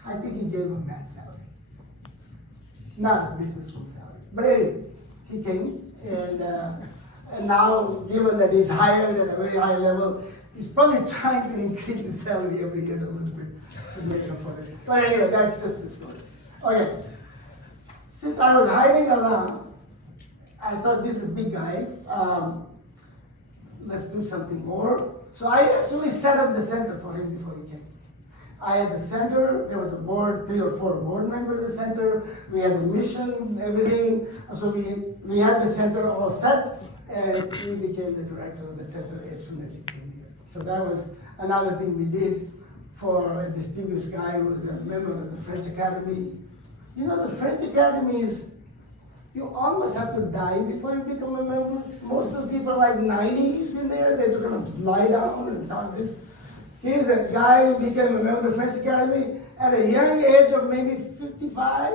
I think he gave him math salary. Not business school salary. But anyway, he came, and now, given that he's hired at a very high level, he's probably trying to increase his salary every year a little bit to make up for it. But anyway, that's just the story. Okay, since I was hiring along, I thought this is a big guy. Let's do something more. So I actually set up the center for him before he came. I had the center, there was a board, 3 or 4 board members of the center. We had a mission, everything. So we had the center all set, and he became the director of the center as soon as he came here. So that was another thing we did for a distinguished guy who was a member of the French Academy. The French Academy is, you almost have to die before you become a member. Most of the people are like 90s in there, they're just gonna lie down and talk this. He's a guy who became a member of the French Academy at a young age of maybe 55.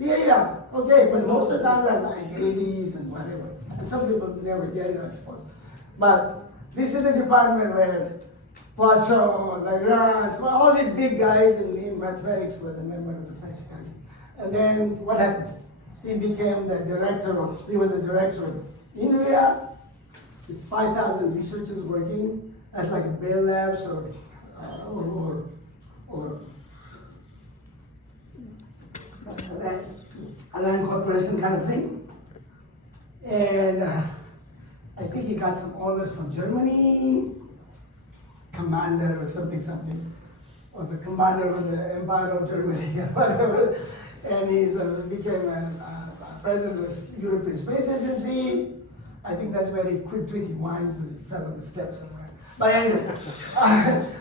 Yeah, okay, but most of the time they're like 80s and whatever. And some people never get it, I suppose. But this is the department where Poisson, Lagrange, well, all these big guys in mathematics were the member of the French Academy. And then what happens? He became the director of, he was a director of INRIA with 5,000 researchers working at like a Bell Labs or Rand Corporation kind of thing. And I think he got some honors from Germany, commander or something, or the commander of the Empire of Germany or whatever. And he became a president of the European Space Agency. I think that's where he quit drinking wine because he fell on the steps somewhere. But anyway,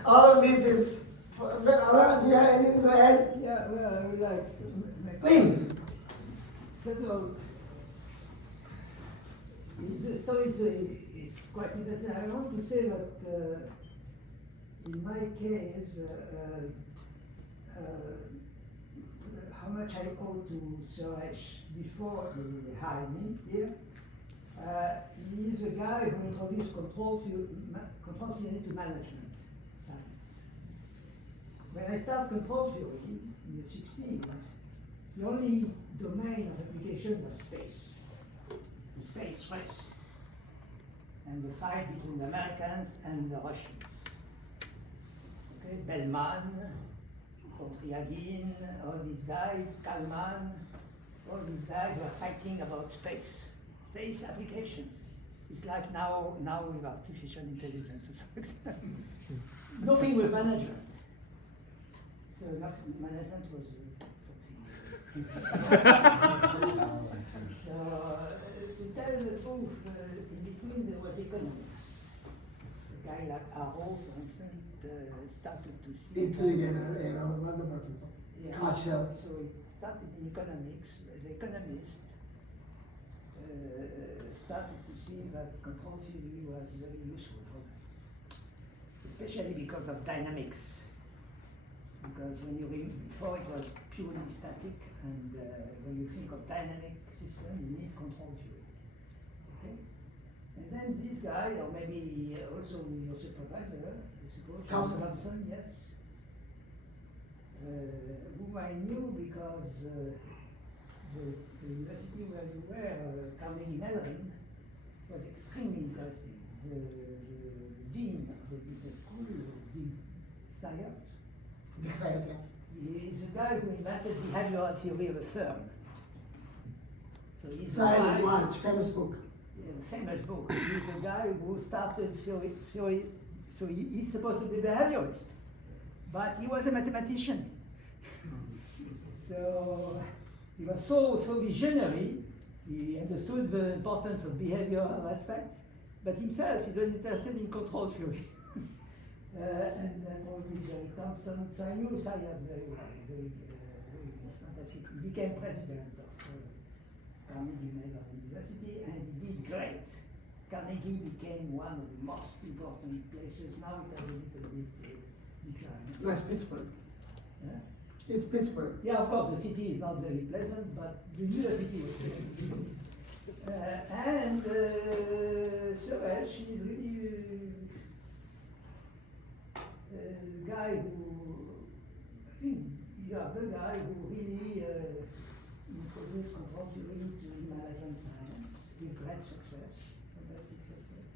all of this is. Alain, do you have anything to add? Yeah, well, I would like. Please. First of all, the story is quite interesting. I want to say that in my case, how much I owe to Suresh before he hired me here. He is a guy who introduced control theory to management science. When I started control theory in the 60s, the only domain of application was space, the space race, and the fight between the Americans and the Russians. Okay, Bellman, Kontriagin, all these guys, Kalman, all these guys were fighting about space applications. It's like now with artificial intelligence. Nothing with management. So management was something. So to tell the truth, in between there was economics. A guy like Arrow, for instance, started to see. Italy and other people. Yeah. Carshell. So he started in economics. The economist started to see that control theory was very useful for them, especially because of dynamics. Because when you before it was purely static, and when you think of dynamic system, you need control theory. Okay, and then this guy, or maybe also your supervisor, I suppose, Thompson, yes, whom I knew because the university where you were, Carnegie Mellon, was extremely interesting. The dean of the business school, Dean Sayer, Exactly. he is a guy who invented behavioral theory of a firm. So he's Silent March, famous book. Famous book. He's a guy who started theory, so he's supposed to be a behaviorist, but he was a mathematician. So he was so visionary. He understood the importance of behavioral aspects, but himself is interested in control theory. And then probably Jerry Thompson. So I knew Sayed very well, very fantastic. He became president of Carnegie Mellon University, and he did great. Carnegie became one of the most important places. Now it has a little bit declined. That's Pittsburgh. Yeah? It's Pittsburgh. Yeah, of course, the city is not very pleasant, but the university was very good. And Suresh is really the guy who, I think, yeah, the guy who really introduced control theory to management science with great success, fantastic success.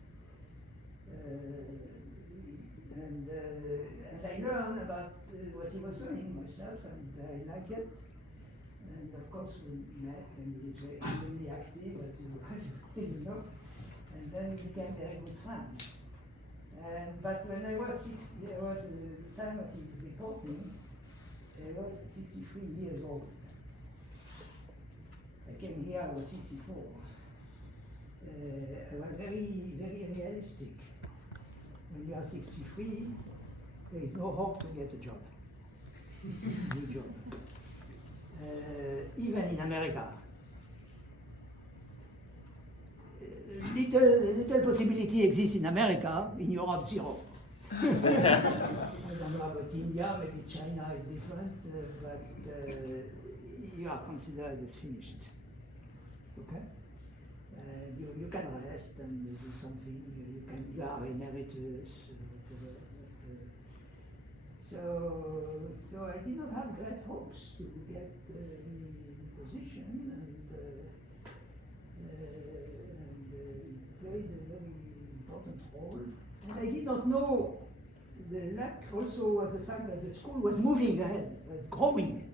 And I learned about what he was doing myself, and I liked it. And of course we met, and he's extremely active, as you know. And then we became very good friends. But when I was there was the time of his reporting, I was 63 years old. I came here, I was 64. I was very, very realistic. When you are 63, there is no hope to get a job. New job. Even in America. Little possibility exists in America, in Europe, zero. I don't know about India, maybe China is different, but you are considered as finished. Okay? You can rest and do something. You are emeritus. Whatever. So I did not have great hopes to get any position, and it played a very important role. And I did not know the lack also was the fact that the school was moving ahead, was growing.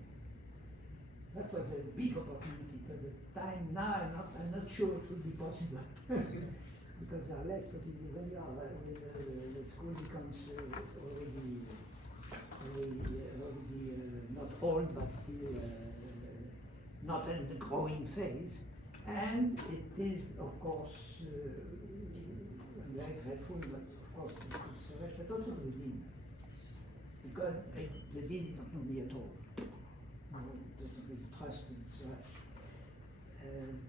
That was a big opportunity at the time. Now I'm not sure it would be possible because there are less possibilities when the school becomes already not old but still not in the growing phase. And it is, of course, I'm very grateful, but of course, to Suresh, but also to the dean, because the dean did not know me at all. Doesn't really trust in Suresh,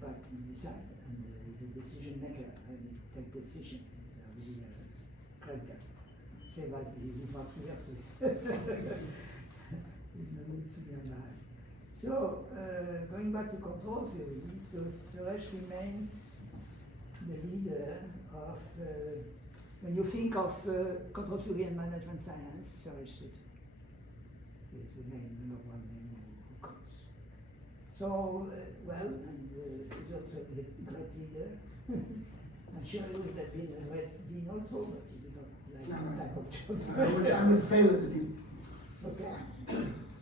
but he decided, and he's a decision maker, and he takes decisions. He's a really great guy. Say that he's not here, so there's no need to be embarrassed. So, going back to control theory, so Suresh remains the leader of, when you think of control theory and management science, Suresh Sethi is the number one name who comes. So, well, and he's also a great leader. I'm sure he would have been a great dean also, but he did not like this type of job. I would fail as a dean. Okay.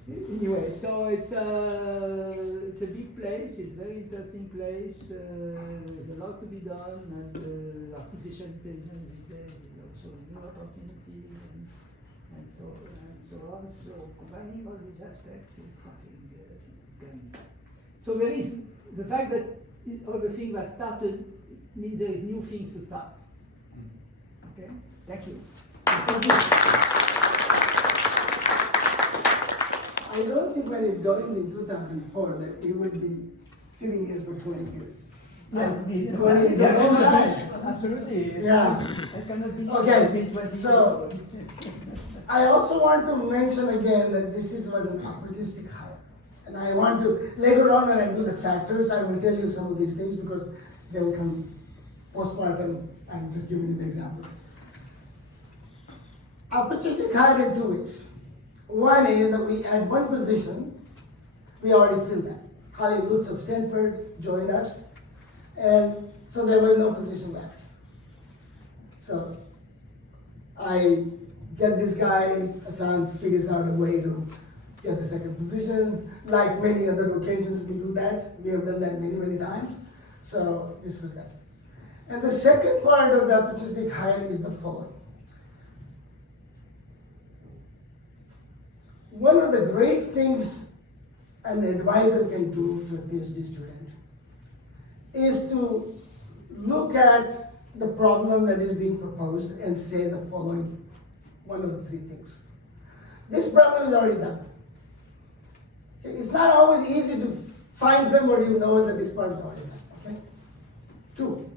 Anyway, so it's a big place, it's a very interesting place, there's a lot to be done, and artificial intelligence these days is also a new opportunity, and so on. So combining all these aspects is something going. So there is the fact that all the things that started means there is new things to start. Okay, thank you. I don't think when he joined in 2004 that he would be sitting here for 20 years. No, And 20 is a long time. Absolutely. Yeah. I cannot be Okay, so I also want to mention again that this was an opportunistic hire. And I want to, later on when I do the factors, I will tell you some of these things because they will come postpartum. I'm just giving you the examples. Opportunistic hire in two ways. One is that we add one position, we already filled that. Holly Lutz of Stanford joined us, and so there was no position left. So I get this guy, Hasan figures out a way to get the second position. Like many other occasions we do that. We have done that many, many times. So this was that. And the second part of the opportunistic hire is the following. One of the great things an advisor can do to a PhD student is to look at the problem that is being proposed and say the following, one of the three things. This problem is already done. Okay? It's not always easy to find somebody who knows that this problem is already done. Okay? Two,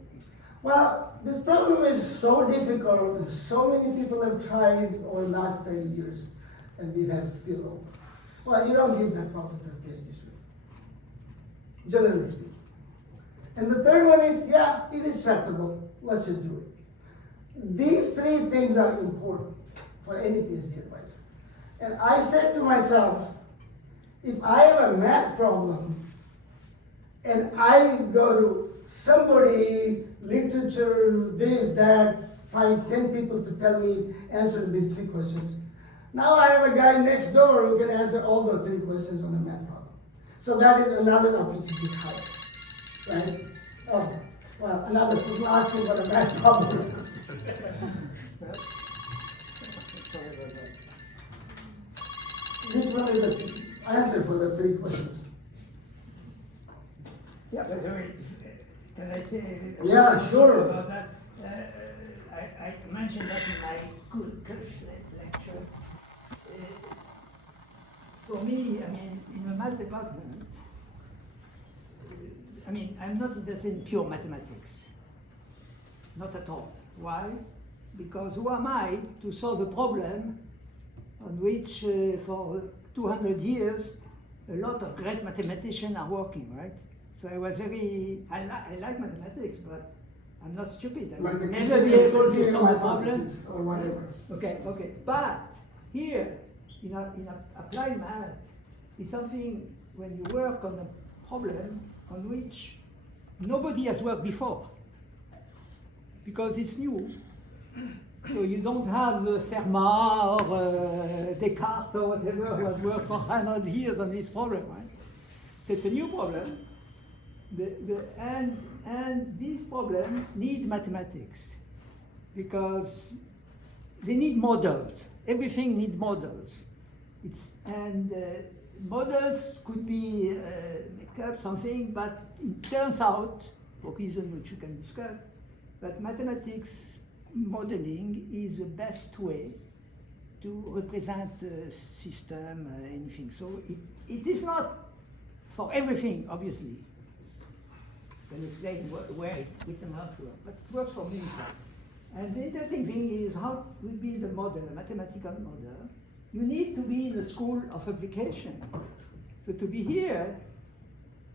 well, this problem is so difficult and so many people have tried over the last 30 years. And this has still open. Well, you don't give that problem to a PhD student, generally speaking. And the third one is, yeah, it is tractable, let's just do it. These three things are important for any PhD advisor. And I said to myself, if I have a math problem and I go to somebody, literature, this, that, find 10 people to tell me answer these three questions, now I have a guy next door who can answer all those three questions on a math problem. So that is another opportunity hire, right? Oh, well, another people asking for a math problem. Sorry about that. Which one is the answer for the three questions? Yeah, but can I say? Yeah, sure. About that? I mentioned that in my lecture. For me, I mean, in the math department, I mean, I'm not interested in pure mathematics. Not at all. Why? Because who am I to solve a problem on which for 200 years a lot of great mathematicians are working, right? So I was I like mathematics, but I'm not stupid. I Like will the never be able to continuum solve the problem. hypothesis or whatever. Okay. But here, in applied math, is something when you work on a problem on which nobody has worked before, because it's new. So you don't have Fermat or Descartes or whatever who has worked for 100 years on this problem, right? So it's a new problem. And these problems need mathematics because they need models. Everything needs models. Models could be make up something, but it turns out, for reasons which you can discuss, that mathematics modeling is the best way to represent a system, anything. So it is not for everything, obviously. I can explain where it can help work, but it works for me. And the interesting thing is how will be the model, a mathematical model. You need to be in the school of application. So to be here,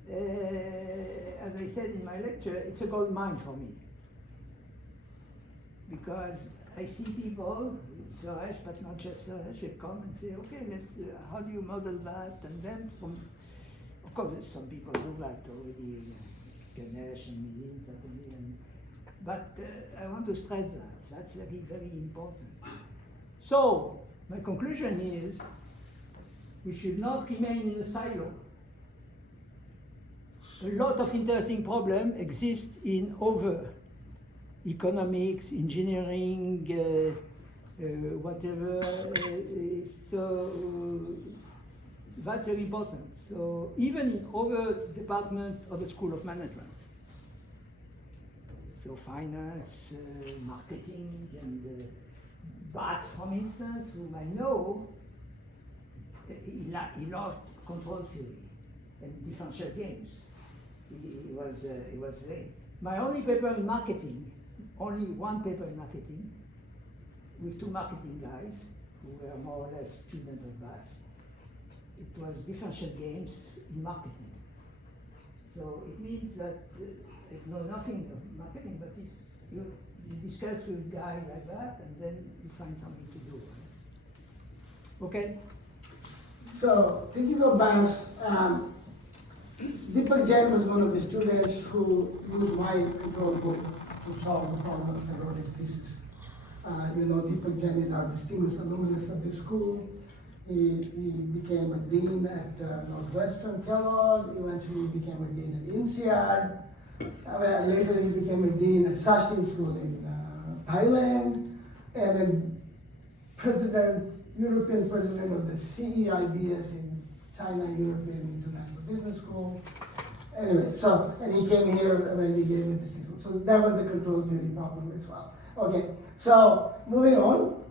as I said in my lecture, it's a gold mine for me. Because I see people, Suresh, but not just Suresh, they come and say, okay, let's, how do you model that? And then of course, some people do that already, Ganesh and Milin, certainly. But I want to stress that. That's very, very important. So, my conclusion is, we should not remain in a silo. A lot of interesting problems exist in other economics, engineering, whatever. So that's very important. So even in other departments of the School of Management. So finance, marketing, and Bass, for instance, whom I know, he loved control theory and differential games. He was my only paper in marketing, only one paper in marketing, with two marketing guys who were more or less students of Bass. It was differential games in marketing. So it means that I know nothing of marketing, but you discuss with a guy like that, and then you find something to do. Okay? So, thinking of Bass, Deepak Jain was one of the students who used my control book to solve the problems and wrote his thesis. Deepak Jain is our distinguished alumnus of this school. He became a dean at Northwestern Kellogg, eventually became a dean at INSEAD. Later he became a dean at Sachin School in Thailand, and then European president of the CEIBS in China, European International Business School. Anyway, and he came here when we gave him this. So that was the control theory problem as well. Okay, so moving on.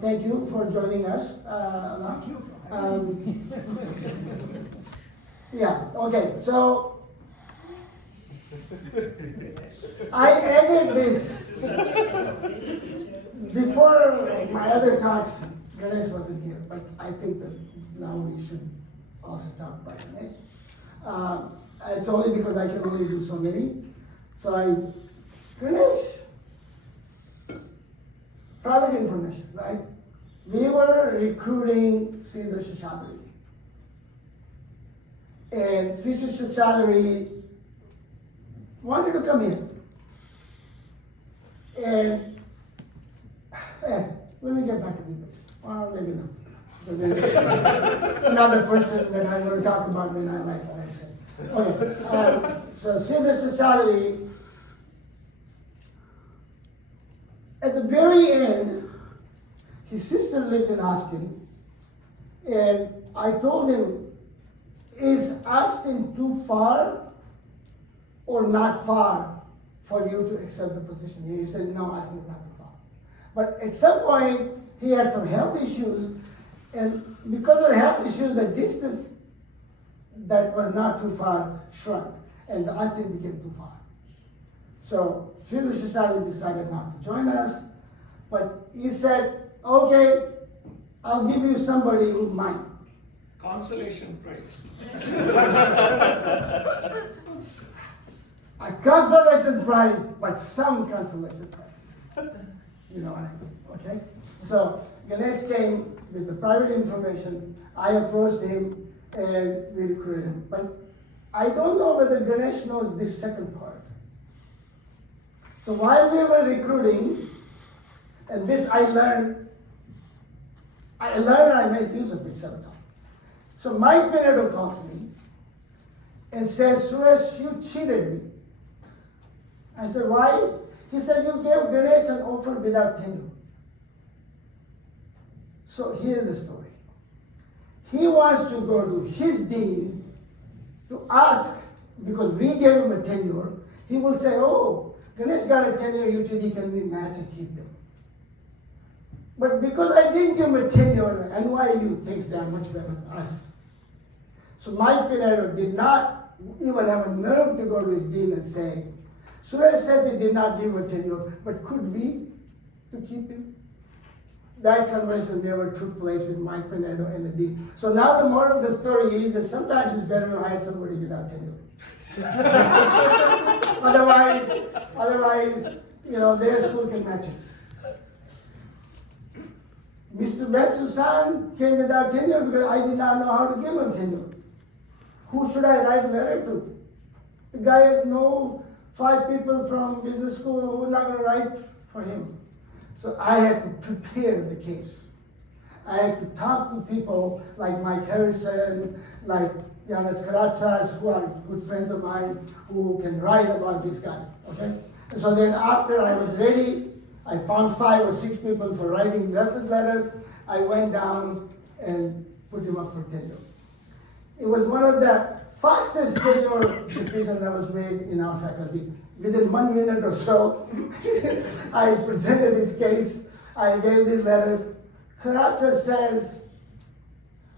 Thank you for joining us. Yeah, okay, so I added this before my other talks. Ganesh wasn't here, but I think that now we should also talk about Ganesh. It's only because I can only do so many. So Ganesh, private information, right? We were recruiting Sridhar Shashadri. And Sridhar Shashadri wanted to come here. And let me get back a little bit. Well, maybe not. But then another person that I'm going to talk about may not like what I said. Okay, so Sridhar Shashadri, at the very end, his sister lives in Austin, and I told him, is Austin too far or not far for you to accept the position? He said, no, Austin is not too far. But at some point, he had some health issues, and because of the health issues, the distance that was not too far shrunk, and Austin became too far. So Sridhar Shashadri decided not to join us, but he said, okay, I'll give you somebody who might. consolation prize. A consolation prize, but some consolation prize. You know what I mean, okay? So Ganesh came with the private information. I approached him and we recruited him. But I don't know whether Ganesh knows this second part. So while we were recruiting, and this I learned and I made use of it several times. So Mike Pinedo calls me and says, Suresh, you cheated me. I said, why? He said, you gave Ganesh an offer without tenure. So here's the story. He wants to go to his dean to ask, because we gave him a tenure, he will say, oh, Ganesh got a tenure, UTD, can we match and keep him? But because I didn't give him a tenure, NYU thinks they are much better than us. So Mike Pinedo did not even have a nerve to go to his dean and say, Suresh said they did not give him a tenure, but could we to keep him? That conversation never took place with Mike Pinedo and the dean. So now the moral of the story is that sometimes it's better to hire somebody without tenure. otherwise, their school can match it. Mr. Ben Susan came without tenure because I did not know how to give him tenure. Who should I write a letter to? The guy has no 5 people from business school who are not going to write for him. So I had to prepare the case. I had to talk to people like Mike Harrison, like Yanis Karatsas, who are good friends of mine, who can write about this guy, okay? And so then after I was ready, I found 5 or 6 people for writing reference letters. I went down and put him up for tenure. It was one of the fastest tenure decisions that was made in our faculty. Within 1 minute or so, I presented his case, I gave these letters. Karatsas says,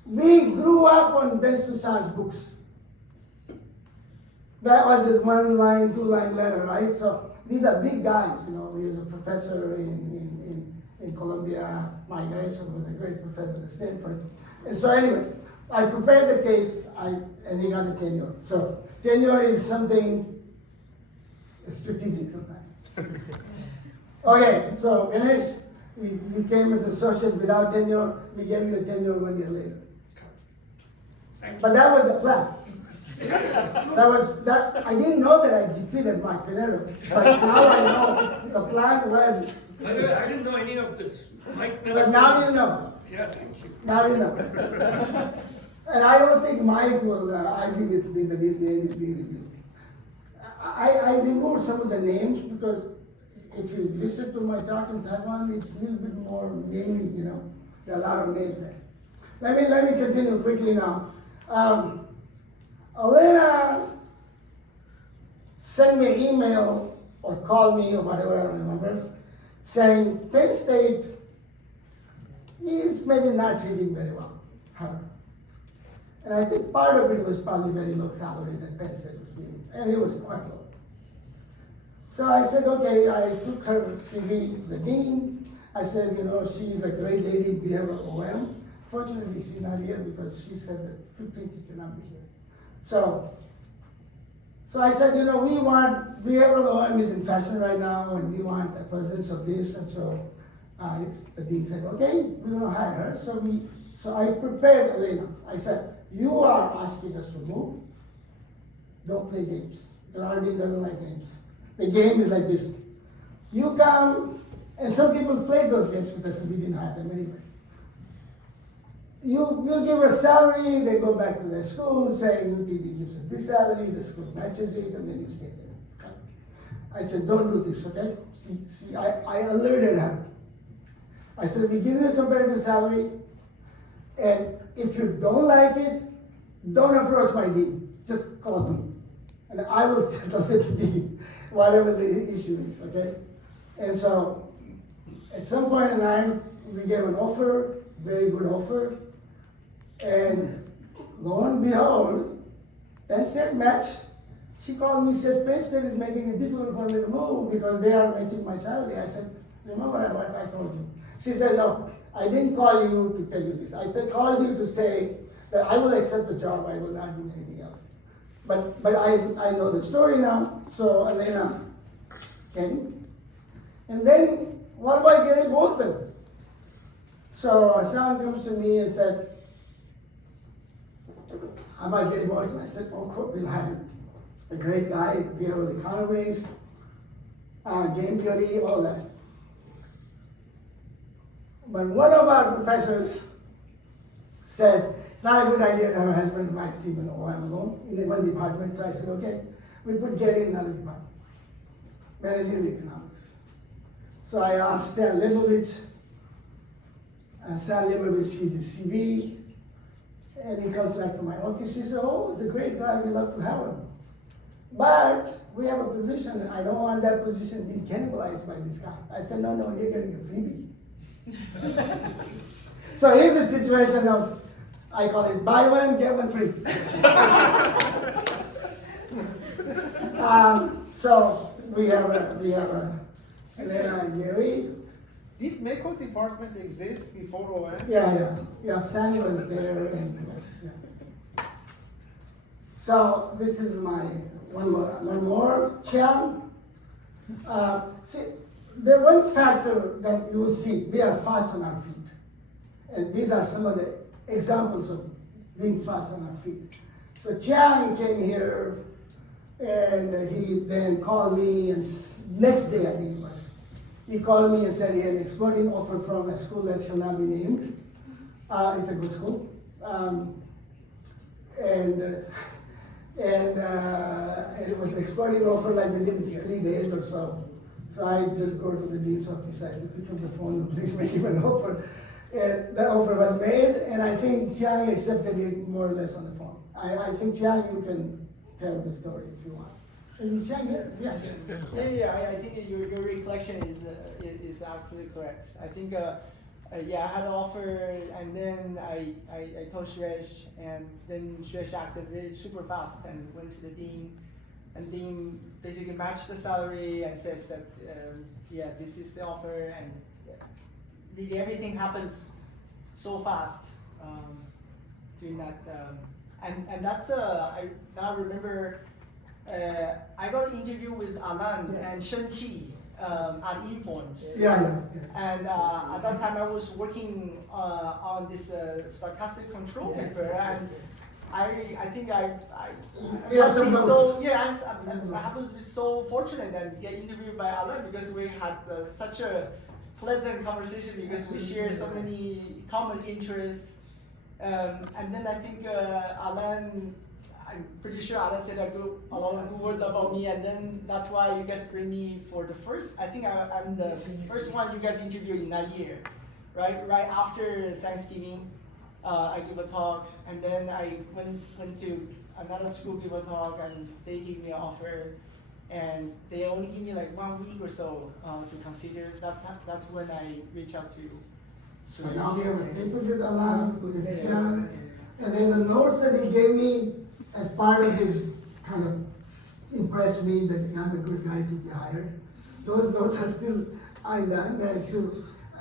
we grew up on Ben Susan's books. That was his 1-line, 2-line letter, right? So these are big guys, he was a professor in Columbia. Mike Harrison was a great professor at Stanford. And so anyway, I prepared the case, and he got a tenure. So tenure is something strategic sometimes. Okay, so Ganesh, you came as associate without tenure. We gave you a tenure 1 year later. But that was the plan. I didn't know that I defeated Mike Pinedo, but now I know the plan was. I didn't know any of this. But now you know. Yeah, thank you. Now you know. And I don't think Mike will argue with me that his name is being reviewed. I removed some of the names because if you listen to my talk in Taiwan, it's a little bit more namey, There are a lot of names there. Let me continue quickly now. Elena sent me an email or called me or whatever, I don't remember, saying Penn State is maybe not treating very well her. And I think part of it was probably very low salary that Penn State was giving, and it was quite low. So I said, okay, I took her CV to the dean. I said, she's a great lady in behavioral OM. Fortunately, she's not here because she said that 15 she cannot be here. So I said, we want, behavioral OM is in fashion right now, and we want a presence of this, and so the dean said, okay, we're gonna hire her. So I prepared Elena. I said, you are asking us to move, don't play games, because our dean doesn't like games. The game is like this. You come, and some people played those games with us, and we didn't hire them anyway. You give her salary, they go back to their school, saying UTD gives her this salary, the school matches it, and then you stay there. Okay? I said, don't do this, okay? See, I alerted her. I said, we give you a competitive salary, and if you don't like it, don't approach my dean, just call me. And I will settle with the dean, whatever the issue is, okay? And so, at some point in time, we gave an offer, very good offer, and lo and behold, Penn State matched. She called me, said, Penn State is making it difficult for me to move because they are matching my salary. I said, remember what I told you? She said, no, I didn't call you to tell you this. I called you to say that I will accept the job, I will not do anything else. But I know the story now, so Elena came. And then, what about Gary Bolton? So Hasan comes to me and said, how about Gary Bolton? I said, oh, cool, we'll hire him. A great guy, behavioral economics, game theory, all that. But one of our professors said, it's not a good idea to have a husband and wife team and I'm alone in one department. So I said, okay, we put Gary in another department, managerial economics. So I asked Stan Leibovitz, and Stan Leibovitz sees his CV, and he comes back to my office. He said, oh, it's a great guy, we love to have him. But we have a position, and I don't want that position being cannibalized by this guy. I said, no, you're getting a freebie. So here's the situation of, I call it buy one, get one free. So we have Elena and Gary. Did MECO department exist before OM? Yeah, Stanley was there and yeah. So this is my one more Chiang. See, the one factor that you will see, we are fast on our feet. And these are some of the examples of being fast on our feet. So Chiang came here and he then called me, and next day I think it was, he called me and said he had an exploding offer from a school that shall not be named. It's a good school. And it was an exploding offer like within 3 days or so. So I just go to the dean's office, I said, pick up the phone and please make him an offer. And the offer was made, and I think Chiang accepted it more or less on the phone. I think Chiang, you can tell the story if you want. Is Chiang here? Yeah. I think your recollection is absolutely correct. I think I had an offer, and then I told Suresh, and then Suresh acted really super fast and went to the dean, and dean basically matched the salary and says that this is the offer, and really everything happens so fast during that, and that's I now remember. I got an interview with Alan and Sethi at Informs. And at that time I was working on this stochastic control paper, and I think I happen to be so fortunate and get interviewed by Alan because we had such a pleasant conversation because we share so many common interests. And then I think Alan, I'm pretty sure Alan said a lot of good words about me, and then that's why you guys bring me for the first, I think I'm the first one you guys interviewed in that year, right? Right after Thanksgiving, I give a talk, and then I went to another school, give a talk, and they gave me an offer, and they only give me like 1 week or so to consider. That's when I reach out to you. So now we have a paper with Alan, with Chiang, and there's a notes that he gave me as part of his kind of impressed me that I'm a good guy to be hired. Those notes are still undone. They're still,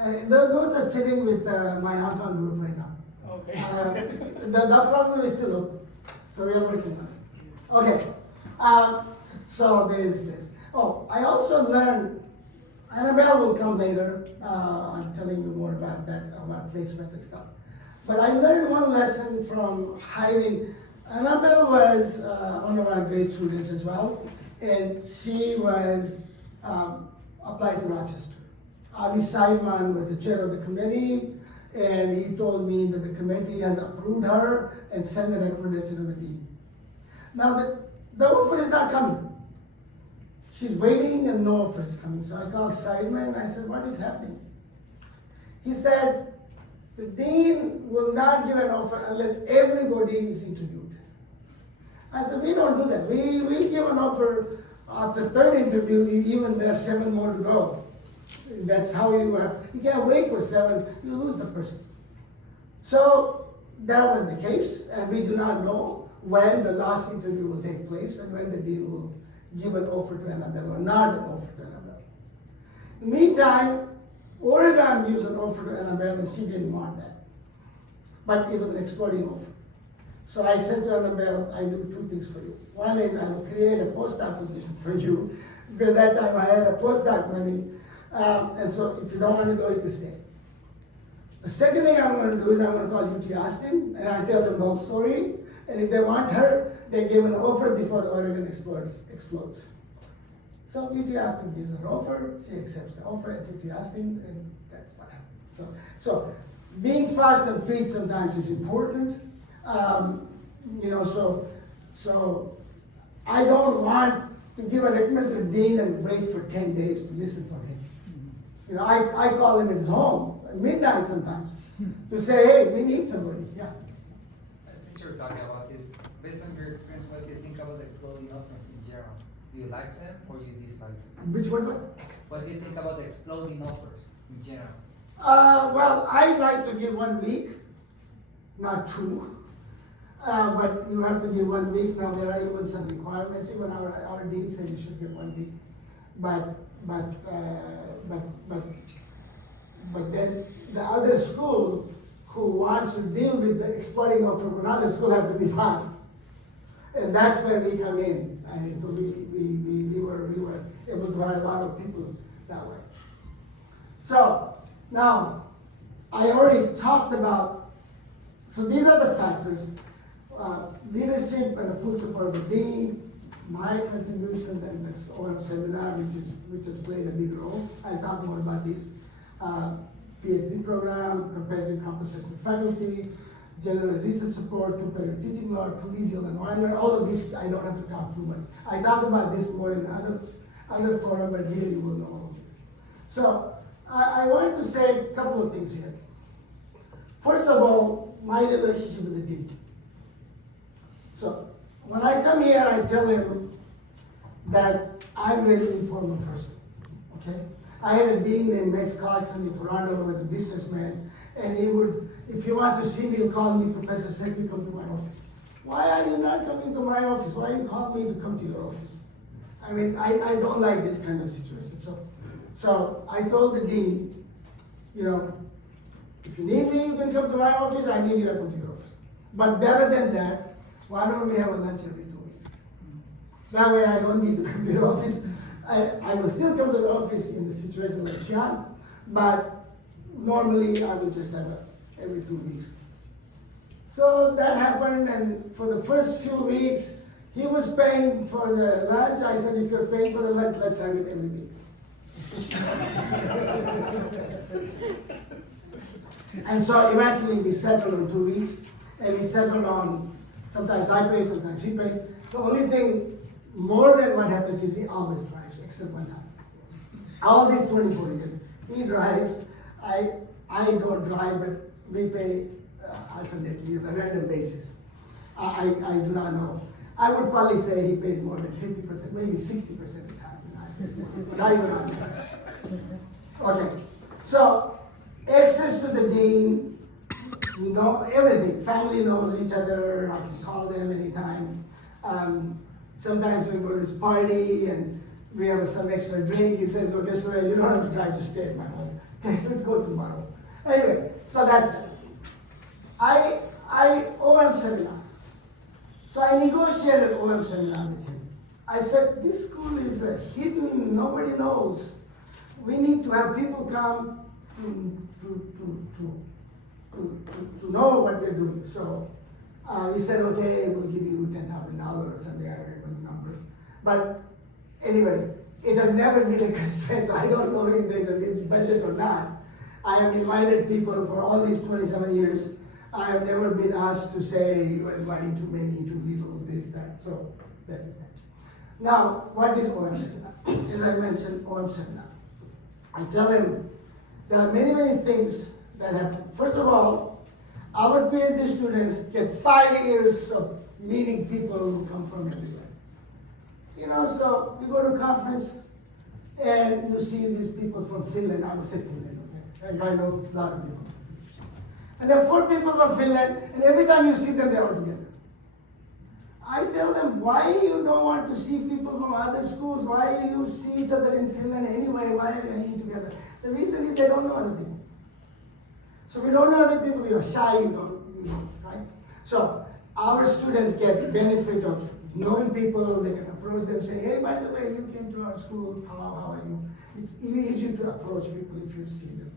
those notes are sitting with my Hong Kong group right now. Okay. That problem is still open, so we are working on it. Okay, so there's this. Oh, I also learned, Annabelle will come later. I'm telling you more about that, about placement and stuff. But I learned one lesson from hiring. Annabelle was one of our great students as well, and she was applied to Rochester. Avi Seidman was the chair of the committee, and he told me that the committee has approved her and sent the recommendation to the dean. Now the offer is not coming. She's waiting and no offer is coming. So I called Seidman, I said, what is happening? He said, the dean will not give an offer unless everybody is interviewed. I said, we don't do that. We give an offer after third interview, even there are 7 more to go. That's how you can't wait for 7, you lose the person. So that was the case, and we do not know when the last interview will take place and when the dean will give an offer to Annabelle or not an offer to Annabelle. In the meantime, Oregon gives an offer to Annabelle and she didn't want that. But it was an exploding offer. So I said to Annabelle, I do two things for you. One is I will create a postdoc position for you, because that time I had a postdoc money. And so if you don't want to go, you can stay. The second thing I'm going to do is I'm going to call UT Austin, and I tell them the whole story. And if they want her, they give an offer before the Oregon explodes. So UT Austin gives her an offer, she accepts the offer at UT Austin, and that's what happened. So being fast and fit sometimes is important. So I don't want to give a recommendation to the dean and wait for 10 days to listen from him. I call him at his home at midnight sometimes to say, hey, we need somebody. Yeah. Since you're talking about this, based on your experience, what do you think about exploding offers in general? Do you like them or you dislike them? Which one? What do you think about exploding offers in general? Well, I like to give 1 week, not 2. But you have to give 1 week. Now there are even some requirements. Even our dean said you should give 1 week. But then the other school who wants to deal with the exploding offer from another school have to be fast, and that's where we come in. And so we were able to hire a lot of people that way. So now I already talked about. So these are the factors: leadership and the full support of the dean, my contributions, and this OM seminar, which has played a big role. I'll talk more about this. PhD program, competitive compensation faculty, general research support, competitive teaching law, collegial environment, all of this I don't have to talk too much. I talk about this more in other forum, but here you will know all of this. So I want to say a couple of things here. First of all, my relationship with the dean. So when I come here, I tell him that I'm a very informal person, okay? I had a dean named Max Clarkson in Toronto who was a businessman, and he would, if he wants to see me, he'll call me, Professor Sethi, come to my office. Why are you not coming to my office? Why you call me to come to your office? I mean, I don't like this kind of situation. So I told the dean, if you need me, you can come to my office. I need you, I come to your office. But better than that, why don't we have a lunch every 2 weeks? That way I don't need to come to your office. I will still come to the office in the situation like Chiang, but normally I will just have every 2 weeks. So that happened, and for the first few weeks, he was paying for the lunch. I said, if you're paying for the lunch, let's have it every week. And so eventually we settled on 2 weeks, and we settled on, sometimes I pay, sometimes he pays. The only thing more than what happens is he always drives, except one time. All these 24 years, he drives. I don't drive, but we pay alternately on a random basis. I do not know. I would probably say he pays more than 50%, maybe 60% of the time, and I pay more, but I do not know. Okay, so access to the dean, everything. Family knows each other. I can call them anytime. Sometimes we go to this party and we have some extra drink. He says, okay, Suresh, you don't have to drive, just stay at my home. Go tomorrow. Anyway, so that's that. I OM seminar. So I negotiated OM seminar with him. I said, this school is hidden, nobody knows. We need to have people come to know what we're doing. So he said, okay, we'll give you $10,000 or something, I don't remember the number. But anyway, it has never been a constraint, so I don't know if there's a budget or not. I have invited people for all these 27 years. I have never been asked to say, you're inviting too many, too little, this, that, so that is that. Now, what is OM seminar? As I mentioned, OM seminar. I tell him there are many, many things that happen. First of all, our PhD students get 5 years of meeting people who come from everywhere. So you go to a conference and you see these people from Finland. I would say Finland, okay? I know a lot of people from Finland. And there are 4 people from Finland, and every time you see them, they're all together. I tell them, why you don't want to see people from other schools? Why you see each other in Finland anyway? Why are you hanging together? The reason is they don't know other people. So we don't know other people, you're shy, you don't, right? So our students get benefit of knowing people. They can approach them, say, hey, by the way, you came to our school, how are you? It's easy to approach people if you see them.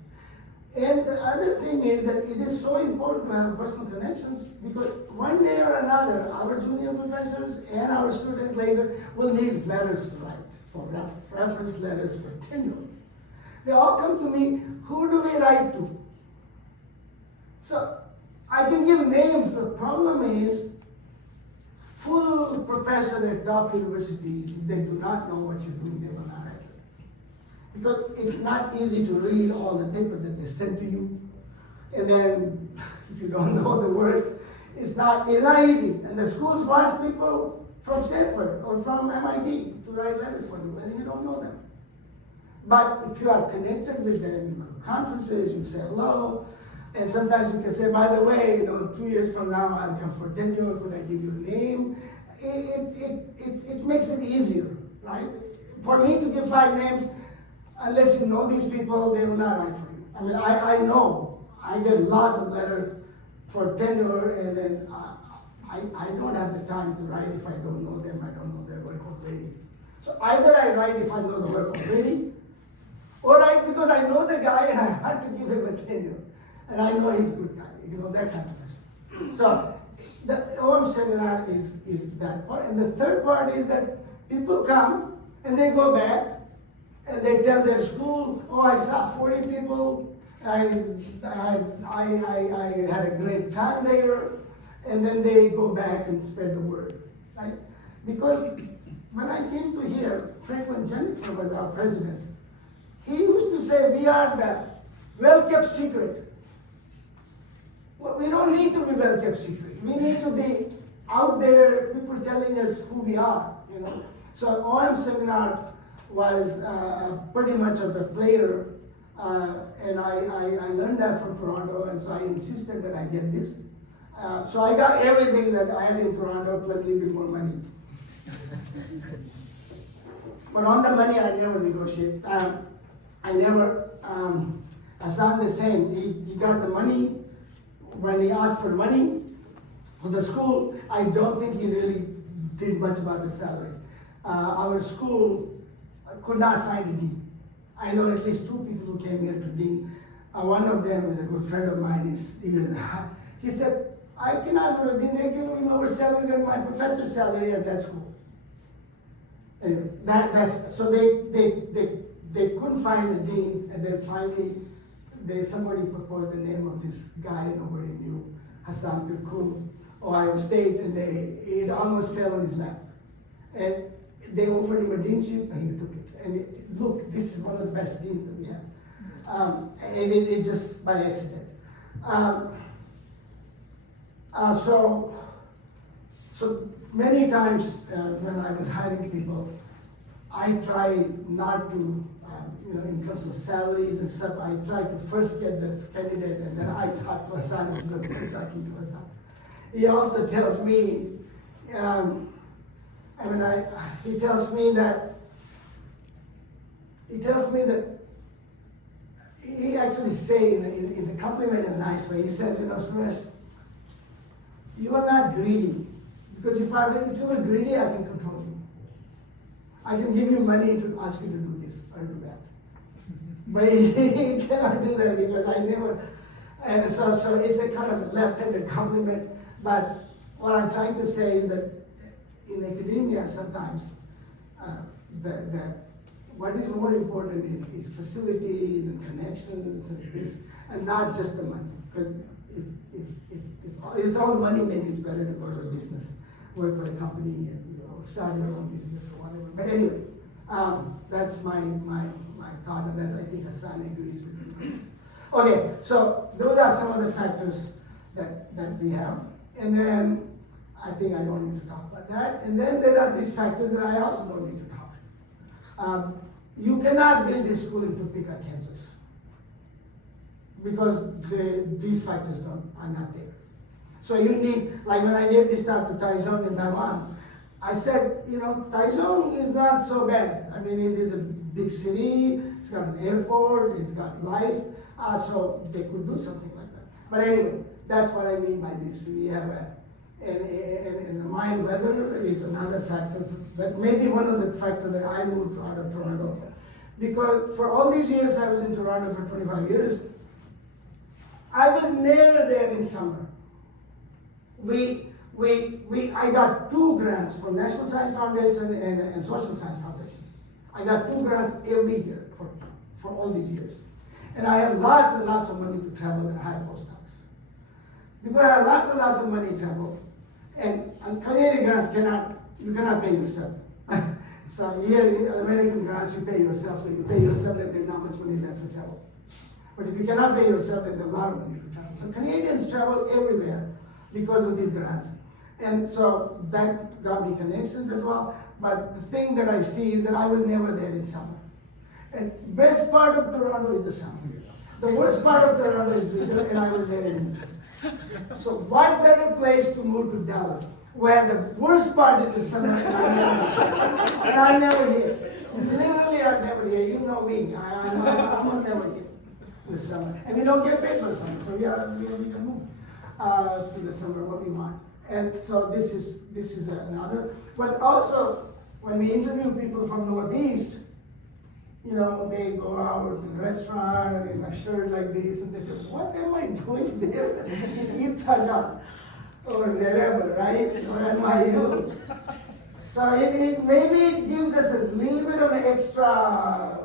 And the other thing is that it is so important to have personal connections, because one day or another, our junior professors and our students later will need letters to write, for reference letters, for tenure. They all come to me, who do we write to? So I can give names. The problem is, full professor at top universities, if they do not know what you're doing, they will not write it. Because it's not easy to read all the paper that they send to you. And then, if you don't know the work, it's not easy. And the schools want people from Stanford or from MIT to write letters for you, and you don't know them. But if you are connected with them, you go to conferences, you say hello, and sometimes you can say, by the way, 2 years from now I'll come for tenure, could I give you a name? It makes it easier, right? For me to give 5 names, unless you know these people, they will not write for you. I mean, I know, I get lots of letters for tenure, and then I don't have the time to write if I don't know them, I don't know their work already. So either I write if I know the work already, or write because I know the guy and I want to give him a tenure. And I know he's a good guy, that kind of person. So the OM seminar is that part. And the third part is that people come and they go back and they tell their school, oh, I saw 40 people, I had a great time there, and then they go back and spread the word, right? Because when I came to here, Franklin Jennifer was our president. He used to say, we are the well-kept secret. Well, we don't need to be well-kept secret. We need to be out there, people telling us who we are, So OM seminar was pretty much of a player, and I learned that from Toronto, and so I insisted that I get this. So I got everything that I had in Toronto, plus a little bit more money. But on the money, I never negotiate. Hasan the same. He got the money. When he asked for money for the school, I don't think he really did much about the salary. Our school could not find a dean. I know at least 2 people who came here to dean. One of them is a good friend of mine. He said, I cannot go to dean. They're giving me lower salary than my professor's salary at that school. Anyway, so they couldn't find a dean, and then finally somebody proposed the name of this guy nobody knew, Hasan Pirkul, Ohio State, and it almost fell on his lap. And they offered him a deanship, and he took it. And look, this is one of the best deans that we have. And it just by accident. So many times when I was hiring people, I try not to, in terms of salaries and stuff, I try to first get the candidate, and then I talk to Hasan instead of talking to Hasan. He also tells me, he tells me that he actually say in the compliment in a nice way. He says, Suresh, you are not greedy, because if you were greedy, I can control you. I can give you money to ask you to do this or do that. But he cannot do that because I never. So it's a kind of a left-handed compliment. But what I'm trying to say is that in academia sometimes what is more important is facilities and connections and this, and not just the money. Because if it's all money, maybe it's better to go to a business, work for a company, and start your own business or whatever. But anyway, that's my thought, and I think Hasan agrees with me on this. Okay, so those are some of the factors that we have. And then I think I don't need to talk about that. And then there are these factors that I also don't need to talk. You cannot build this school in Topeka, Kansas, because these factors are not there. So you need, like when I gave this talk to Taichung in Taiwan, I said, Taichung is not so bad. I mean, it is a big city, it's got an airport, it's got life, so they could do something like that. But anyway, that's what I mean by this. We have and the mild weather is another factor. That may be one of the factors that I moved out of Toronto. Because for all these years I was in Toronto for 25 years, I was never there in summer. I got 2 grants from National Science Foundation and Social Science Foundation. I got 2 grants every year for all these years. And I have lots and lots of money to travel and hire postdocs. Because I have lots and lots of money to travel, and Canadian grants you cannot pay yourself. So here, American grants, you pay yourself, so you pay yourself and there's not much money left for travel. But if you cannot pay yourself, then there's a lot of money for travel. So Canadians travel everywhere because of these grants. And so that got me connections as well. But the thing that I see is that I was never there in summer. And best part of Toronto is the summer. The worst part of Toronto is winter, and I was there in winter. So what better place to move to Dallas, where the worst part is the summer, and I'm never here. Literally, I'm never here. You know me. I'm never here in the summer. And we don't get paid for the summer, so we can move to the summer what we want. And so this is another. But also, when we interview people from Northeast, you know, they go out in a restaurant in a shirt like this, and they say, what am I doing there in Ithaca or wherever, right? Or NYU. So maybe it gives us a little bit of an extra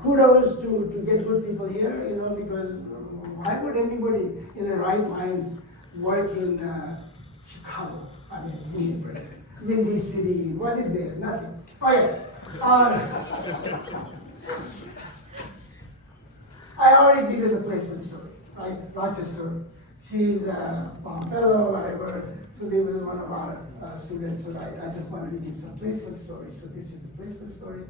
kudos to get good people here, you know, because why would anybody in their right mind work in Chicago? I mean, Windy City, what is there? Nothing. Okay. I already give you the placement story, right? Rochester, she's a Palm Fellow, whatever. So they was one of our students, so I just wanted to give some placement story. So this is the placement story.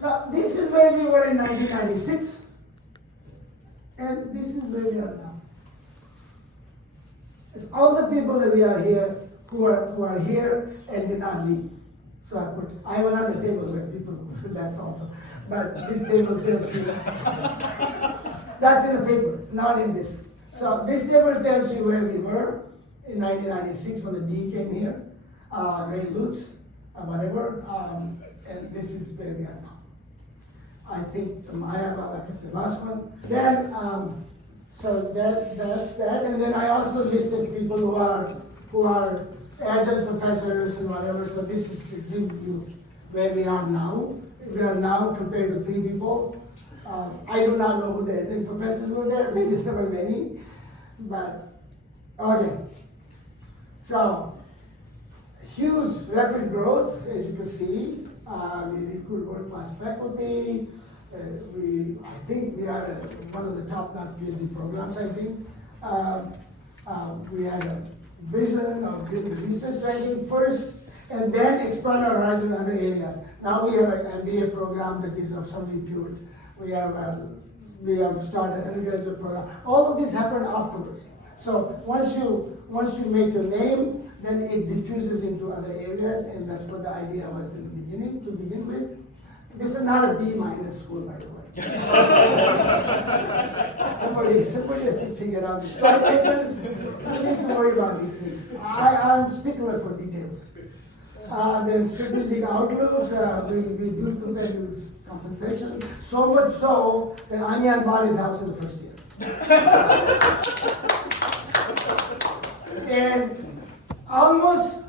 Now, this is where we were in 1996, and this is where we are now. It's all the people that we are here who are here and did not leave. So I have another table where people left also. But this table tells you, that's in the paper, not in this. So this table tells you where we were in 1996 when the dean came here, Ray Lutz, whatever, and this is where we are now. I think I have, like I said, last one. Then, so that's that, and then I also listed people who are adjunct professors and whatever, so this is to give you where we are now. We are now compared to 3 people. I do not know who the adjunct professors were there, maybe there were many, but okay. So, huge rapid growth, as you can see. We recruit world-class faculty. I think we are one of the top-notch PhD programs, I think. We had a vision of building the research ranking first, and then expand our horizon in other areas. Now we have an MBA program that is of some repute. We have started an undergraduate program. All of this happened afterwards. So once you make your name, then it diffuses into other areas, and that's what the idea was in the beginning, to begin with. This is not a B- school, by the way. somebody has to figure out the slide papers. You need to worry about these things. I'm stickler for details. Then strategic outlook, we do competitive compensation. So much so that Anyan bought his house in the first year. And almost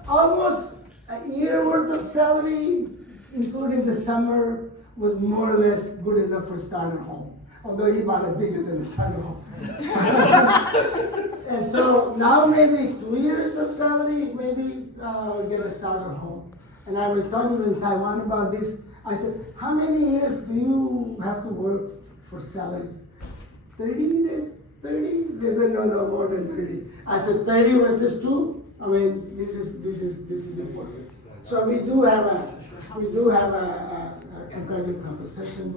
a year worth of salary, including the summer, was more or less good enough for starter home. Although he bought it bigger than the starter home. And so now maybe 2 years of salary, maybe we get a starter home. And I was talking in Taiwan about this. I said, how many years do you have to work for salary? 30 days? 30? They said, no, more than 30. I said, 30 versus 2? I mean, this is important. So we do have a competitive compensation.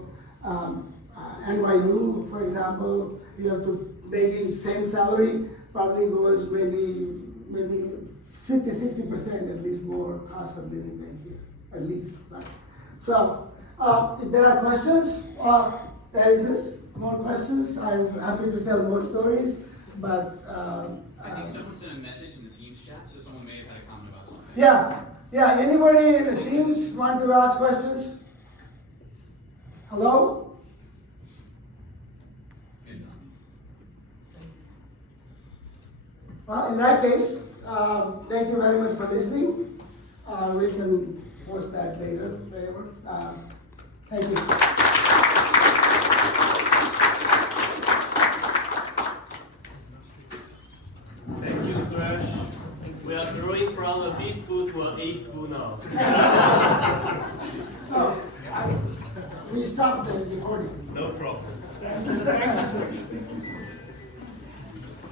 NYU, for example, you have to maybe same salary probably goes maybe 60% at least more cost of living than here, at least, right? So if there are questions, there is more questions. I'm happy to tell more stories, but I think someone sent a message in the Teams chat, so someone may have had a comment about something. Yeah, anybody in the teams want to ask questions? Hello? Good enough. Well, in that case, thank you very much for listening. We can post that later, whatever. Thank you. Thank you, Suresh. We are growing from a B school to an A school now. No, we stopped the recording. No problem. Thank you, Suresh.